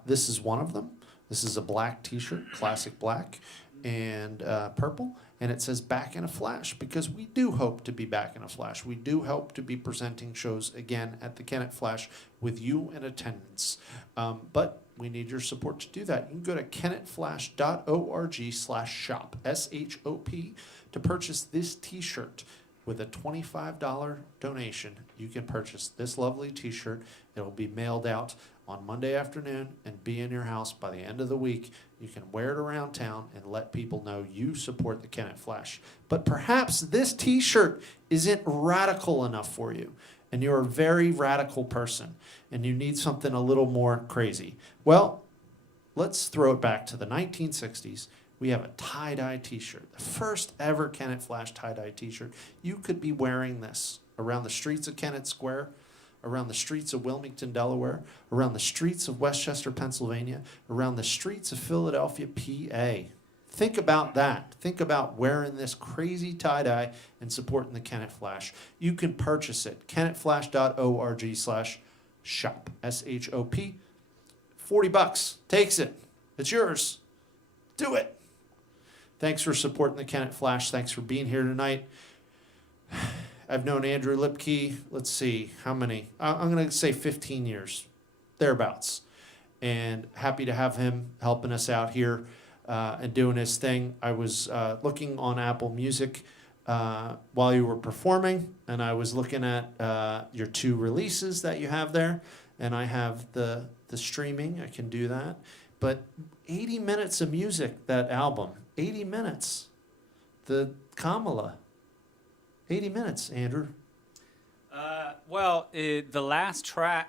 This is one of them. This is a black T-shirt, classic black, and purple. And it says Back in a Flash, because we do hope to be back in a flash. We do hope to be presenting shows again at the Kennett Flash with you in attendance. But we need your support to do that. You can go to kennettflash.org/shop, SHOP, to purchase this T-shirt. With a $25 donation, you can purchase this lovely T-shirt. It'll be mailed out on Monday afternoon and be in your house by the end of the week. You can wear it around town and let people know you support the Kennett Flash. But perhaps this T-shirt isn't radical enough for you, and you're a very radical person, and you need something a little more crazy. Well, let's throw it back to the 1960s. We have a tie-dye T-shirt, the first ever Kennett Flash tie-dye T-shirt. You could be wearing this around the streets of Kennett Square, around the streets of Wilmington, Delaware, around the streets of Westchester, Pennsylvania, around the streets of Philadelphia, PA. Think about that. Think about wearing this crazy tie-dye and supporting the Kennett Flash. You can purchase it, kennettflash.org/shop, SHOP. $40 takes it. It's yours. Do it. Thanks for supporting the Kennett Flash. Thanks for being here tonight. I've known Andrew Lipke, let's see, how many? I'm going to say 15 years, thereabouts. And happy to have him helping us out here and doing his thing. I was looking on Apple Music while you were performing, and I was looking at your 2 releases that you have there. And I have the streaming. I can do that. But 80 minutes of music, that album. 80 minutes. The Kamala. 80 minutes, Andrew. The last track,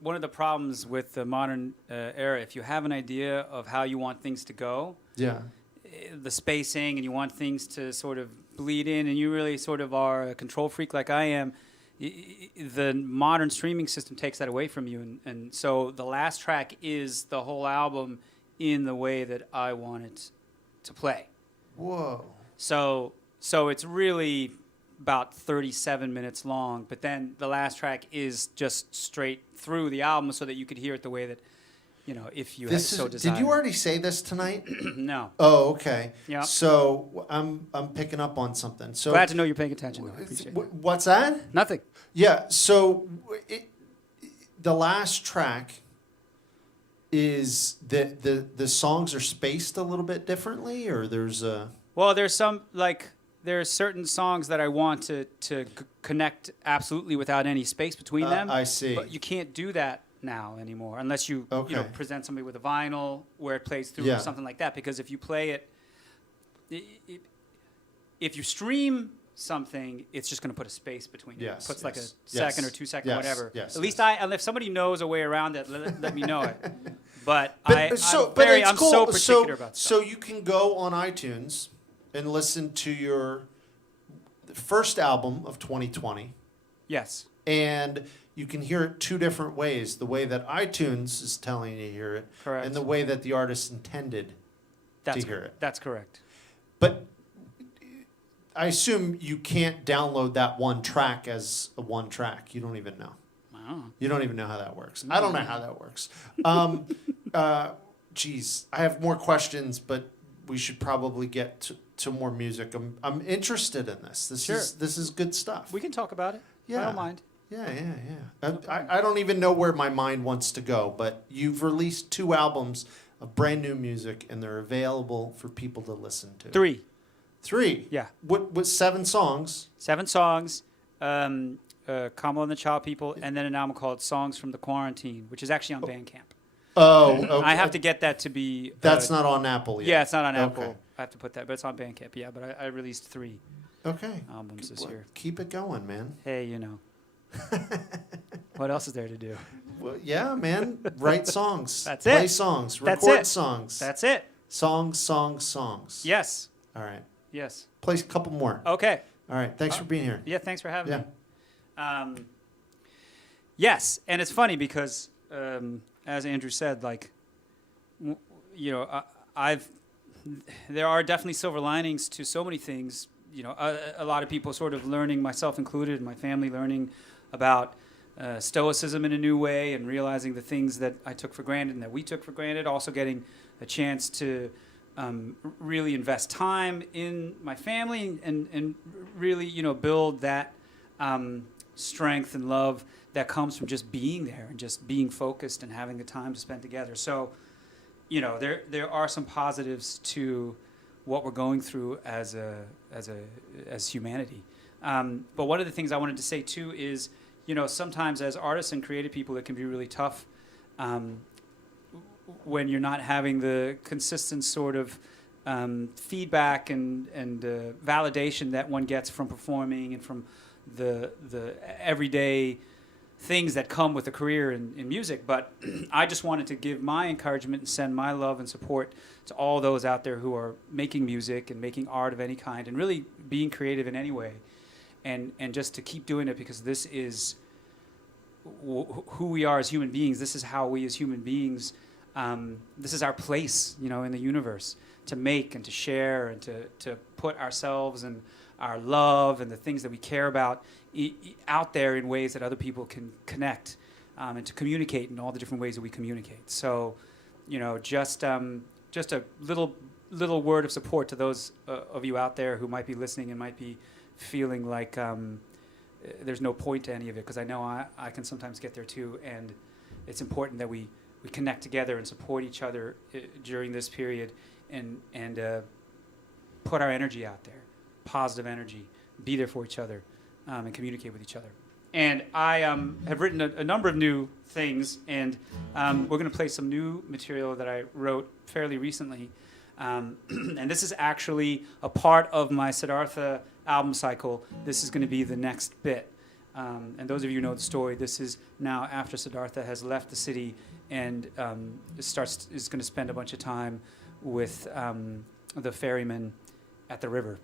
one of the problems with the modern era, if you have an idea of how you want things to go, Yeah. The spacing, and you want things to sort of bleed in, and you really sort of are a control freak like I am, the modern streaming system takes that away from you. And so the last track is the whole album in the way that I want it to play. Whoa. So it's really about 37 minutes long, but then the last track is just straight through the album so that you could hear it the way that, if you so desired. Did you already say this tonight? No. Oh, okay. Yeah. So I'm picking up on something. So glad to know you're paying attention. I appreciate it. What's that? Nothing. Yeah. So the last track is the songs are spaced a little bit differently, or there's a. Well, there's certain songs that I want to connect absolutely without any space between them. I see. But you can't do that now anymore unless you present somebody with a vinyl where it plays through or something like that. Because if you play it, if you stream something, it's just going to put a space between you. It puts like a second or 2 second, whatever. At least if somebody knows a way around it, let me know it. But I'm so particular about stuff. So you can go on iTunes and listen to your first album of 2020. Yes. And you can hear it 2 different ways. The way that iTunes is telling you to hear it. Correct. And the way that the artist intended to hear it. That's correct. But I assume you can't download that one track as a one track. You don't even know. Wow. You don't even know how that works. I don't know how that works. Geez, I have more questions, but we should probably get to more music. I'm interested in this. Sure. This is good stuff. We can talk about it. Yeah. I don't mind. Yeah. I don't even know where my mind wants to go, but you've released 2 albums of brand new music, and they're available for people to listen to. 3. 3. Yeah. What 7 songs? 7 songs. Kamala and the Child People, and then an album called Songs from the Quarantine, which is actually on Bandcamp. Oh, okay. I have to get that to be... That's not on Apple yet. Yeah, it's not on Apple. Okay. I have to put that, but it's on Bandcamp, yeah. But I released 3 Okay. albums this Well, year. keep it going, man. Hey, you know. What else is there to do? Well, yeah, man. Write songs. That's Play it. songs. That's Record it. songs. That's it. Songs. Yes. All right. Yes. Play a couple more. Okay. All right. Thanks for being here. Yeah, thanks for having Yeah. me. Yes, and it's funny because, as Andrew said, like, you know, there are definitely silver linings to so many things. You know, a lot of people sort of learning, myself included, and my family learning about stoicism in a new way and realizing the things that I took for granted and that we took for granted. Also getting a chance to really invest time in my family and really, you know, build that strength and love that comes from just being there and just being focused and having the time to spend together. So, you know, there are some positives to what we're going through as humanity. But one of the things I wanted to say too is, you know, sometimes as artists and creative people, it can be really tough when you're not having the consistent sort of feedback and validation that one gets from performing and from the everyday things that come with a career in music. But I just wanted to give my encouragement and send my love and support to all those out there who are making music and making art of any kind and really being creative in any way, and just to keep doing it, because this is who we are as human beings. This is how we as human beings, this is our place, you know, in the universe, to make and to share and to put ourselves and our love and the things that we care about out there in ways that other people can connect and to communicate in all the different ways that we communicate. So, you know, just a little word of support to those of you out there who might be listening and might be feeling like there's no point to any of it, because I know I can sometimes get there too, and it's important that we connect together and support each other during this period and put our energy out there, positive energy, be there for each other, and communicate with each other. And I have written a number of new things, and we're going to play some new material that I wrote fairly recently. And this is actually a part of my Siddhartha album cycle. This is going to be the next bit. And those of you who know the story, this is now after Siddhartha has left the city and is going to spend a bunch of time with the ferryman at the river.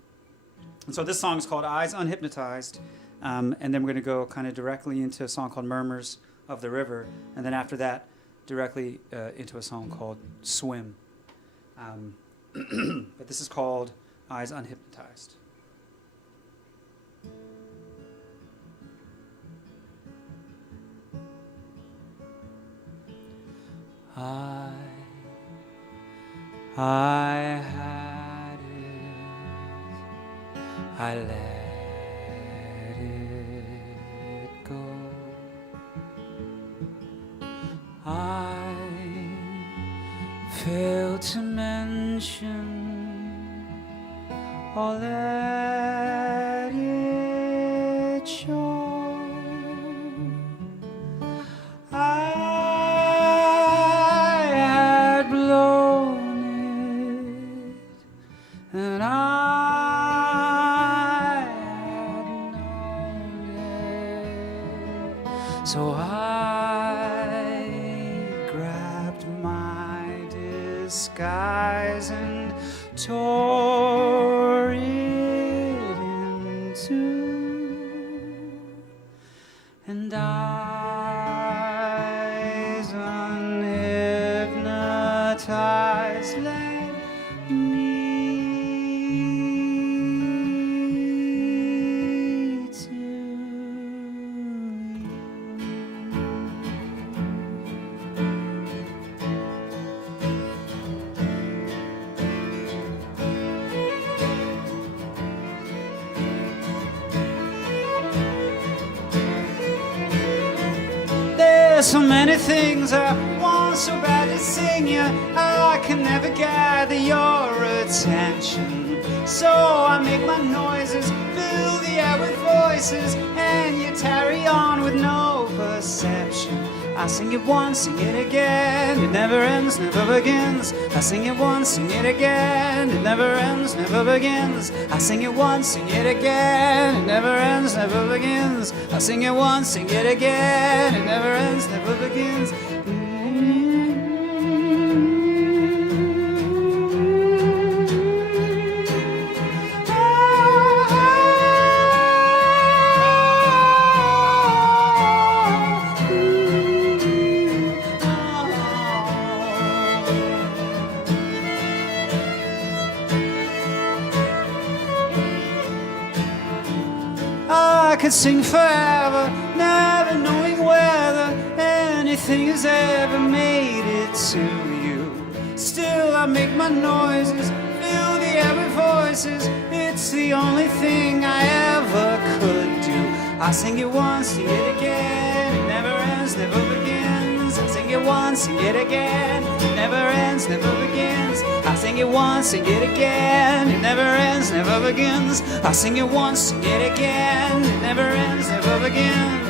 And so this song is called Eyes Unhypnotized, and then we're going to go kind of directly into a song called Murmurs of the River, and then after that, directly into a song called Swim. But this is called Eyes Unhypnotized. I had it, I let it go. I failed to mention or let it show. I had blown it, and I had known it. So I grabbed my disguise and tore it in two, and eyes unhypnotized let me to you. There's so many things I want so badly sing you, I can never gather your attention. So I make my noises, fill the air with voices, and you tarry on with no perception. I sing it once, sing it again, it never ends, never begins. I sing it once, sing it again, it never ends, never begins. I sing it once, sing it again, it never ends, never begins. I sing it once, sing it again, it never ends, never begins. I could sing forever, never knowing whether anything has ever made it to you. Still I make my noises, fill the air with voices. It's the only thing I ever could do. I sing it once, sing it again, it never ends, never begins. I sing it once, sing it again, it never ends, never begins. I sing it once, sing it again, it never ends, never begins. I sing it once, sing it again, it never ends, never begins.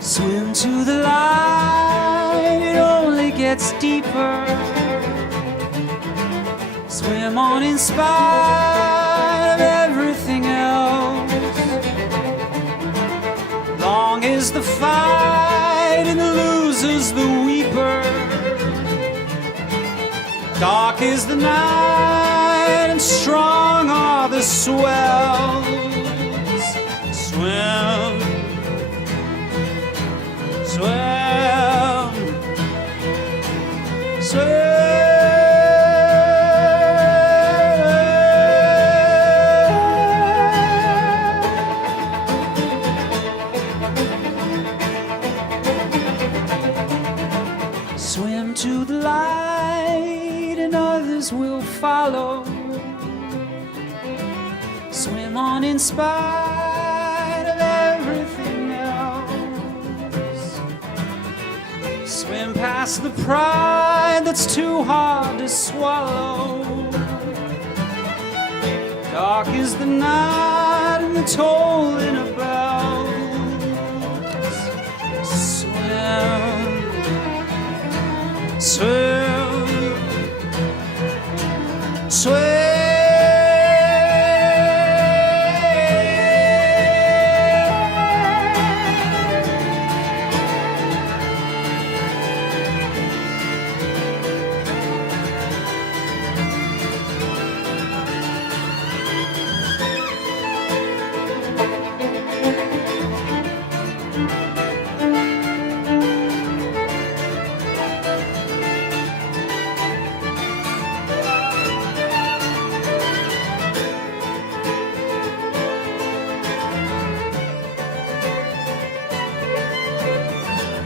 Swim to the light, it only gets deeper. Swim on in spite of everything else. Long is the fight and the loser's the weeper. Dark is the night and strong are the swells. Swim, swim, swim. Swim to the light and others will follow. Swim on in spite everything else. Swim past the pride that's too hard to swallow. Dark is the night and the toll in a bells. Swim, swim, swim.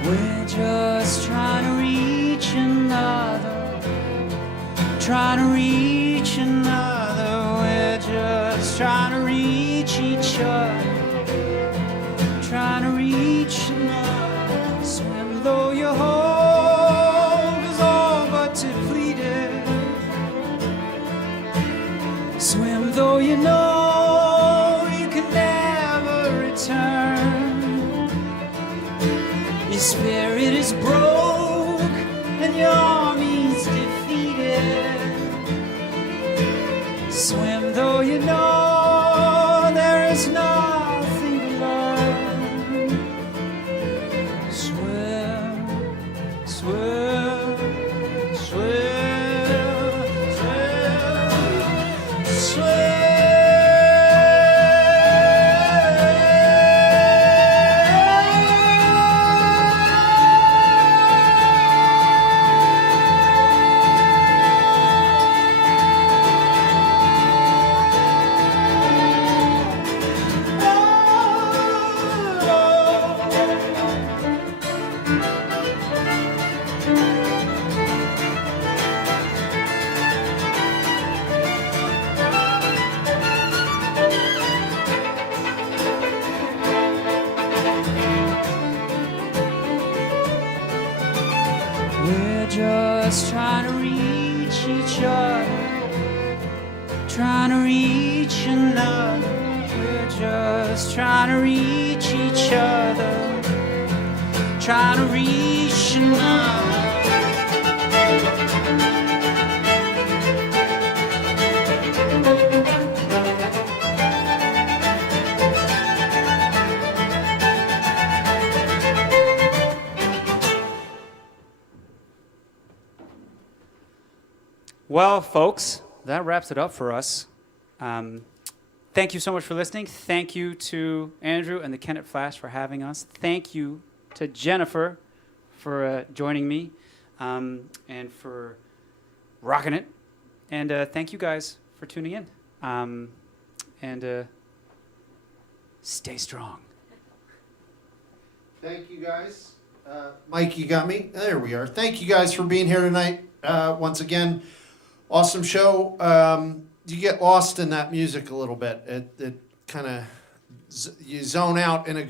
We're just trying to reach another, trying to reach another. We're just trying to reach each other, trying to reach another. Swim though your hope is all but depleted. Swim though you know you can never return. Your spirit is broke and your army's defeated. Swim though you know there is nothing to learn. Swim, swim, swim, swim, swim. We're just trying to reach each other, trying to reach another. We're just trying to reach each other, trying to reach another. Well, folks, that wraps it up for us. Thank you so much for listening. Thank you to Andrew and the Kennett Flash for having us. Thank you to Jennifer for joining me and for rocking it. And thank you guys for tuning in. And stay strong. Thank you guys. Mike, you got me? There we are. Thank you guys for being here tonight. Once again, awesome show. You get lost in that music a little bit. It kind of you zone out in a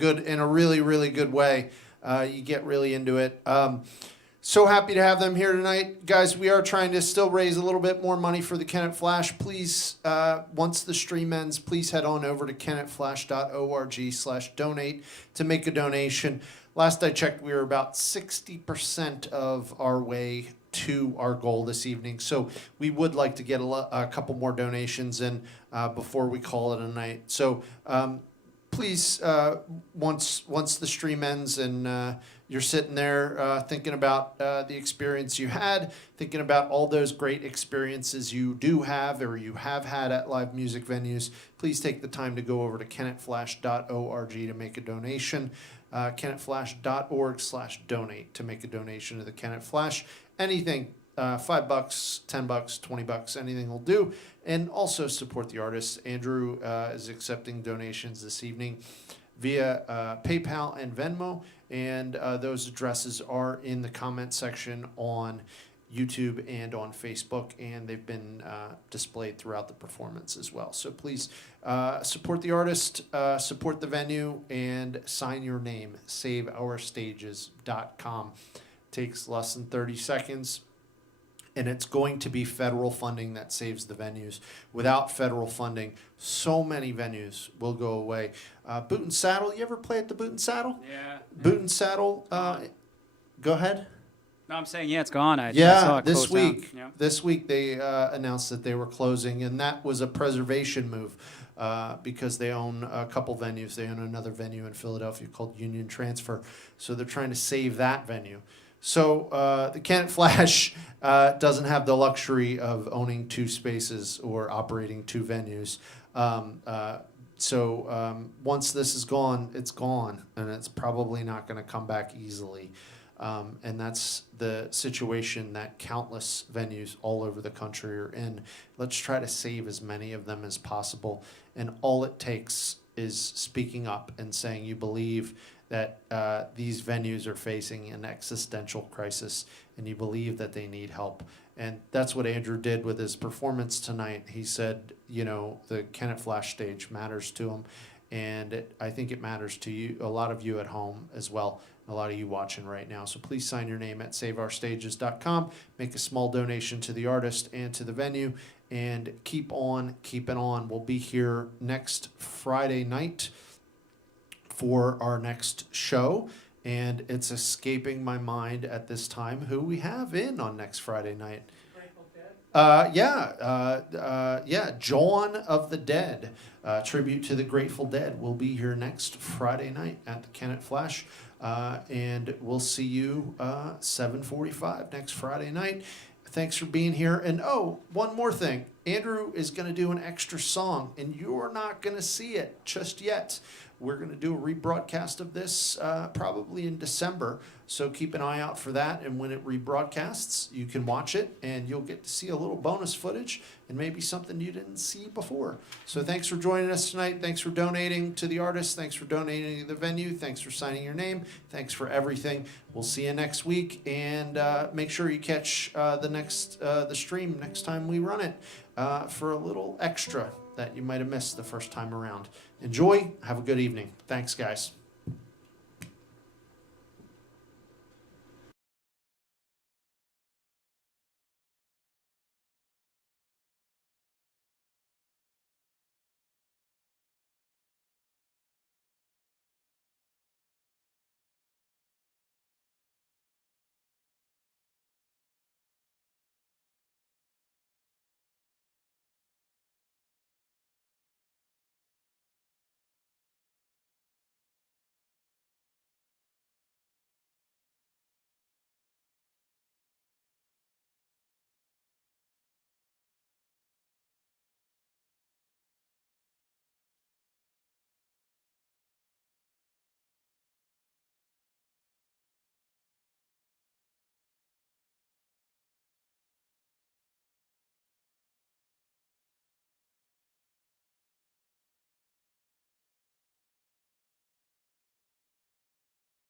really, really good way. You get really into it. So happy to have them here tonight. Guys, we are trying to still raise a little bit more money for the Kennett Flash. Please, once the stream ends, please head on over to kennettflash.org/donate to make a donation. Last I checked, we were about 60% of our way to our goal this evening. So we would like to get a couple more donations in before we call it a night. So please, once the stream ends and you're sitting there thinking about the experience you had, thinking about all those great experiences you do have or you have had at live music venues, please take the time to go over to kennettflash.org to make a donation. kennettflash.org/donate to make a donation to the Kennett Flash. Anything, $5, $10, $20, anything will do. And also support the artists. Andrew is accepting donations this evening via PayPal and Venmo. And those addresses are in the comment section on YouTube and on Facebook, and they've been displayed throughout the performance as well. So please support the artist, support the venue, and sign your name. SaveOurStages.com. Takes less than 30 seconds. And it's going to be federal funding that saves the venues. Without federal funding, so many venues will go away. Boot and Saddle, you ever play at the Boot and Saddle? Yeah. Boot and Saddle, go ahead. No, I'm saying, yeah, it's gone. I Yeah, saw it this close down. week. Yeah. This week they announced that they were closing, and that was a preservation move because they own a couple venues. They own another venue in Philadelphia called Union Transfer, so they're trying to save that venue. So the Kennett Flash doesn't have the luxury of owning 2 spaces or operating 2 venues. Once this is gone, it's gone, and it's probably not going to come back easily. And that's the situation that countless venues all over the country are in. Let's try to save as many of them as possible. And all it takes is speaking up and saying you believe that these venues are facing an existential crisis and you believe that they need help. And that's what Andrew did with his performance tonight. He said, you know, the Kennett Flash stage matters to him. And I think it matters to you, a lot of you at home as well, a lot of you watching right now. So please sign your name at SaveOurStages.com. Make a small donation to the artist and to the venue. And keep on keeping on. We'll be here next Friday night for our next show. And it's escaping my mind at this time who we have in on next Friday night. Dawn of the Dead, tribute to the Grateful Dead, will be here next Friday night at the Kennett Flash, and we'll see you 7:45 next Friday night. Thanks for being here. And oh, one more thing. Andrew is going to do an extra song, and you're not going to see it just yet. We're going to do a rebroadcast of this probably in December, so keep an eye out for that. And when it rebroadcasts, you can watch it, and you'll get to see a little bonus footage and maybe something you didn't see before. So thanks for joining us tonight. Thanks for donating to the artist. Thanks for donating to the venue. Thanks for signing your name. Thanks for everything. We'll see you next week, and make sure you catch the stream next time we run it for a little extra that you might have missed the first time around. Enjoy. Have a good evening. Thanks, guys.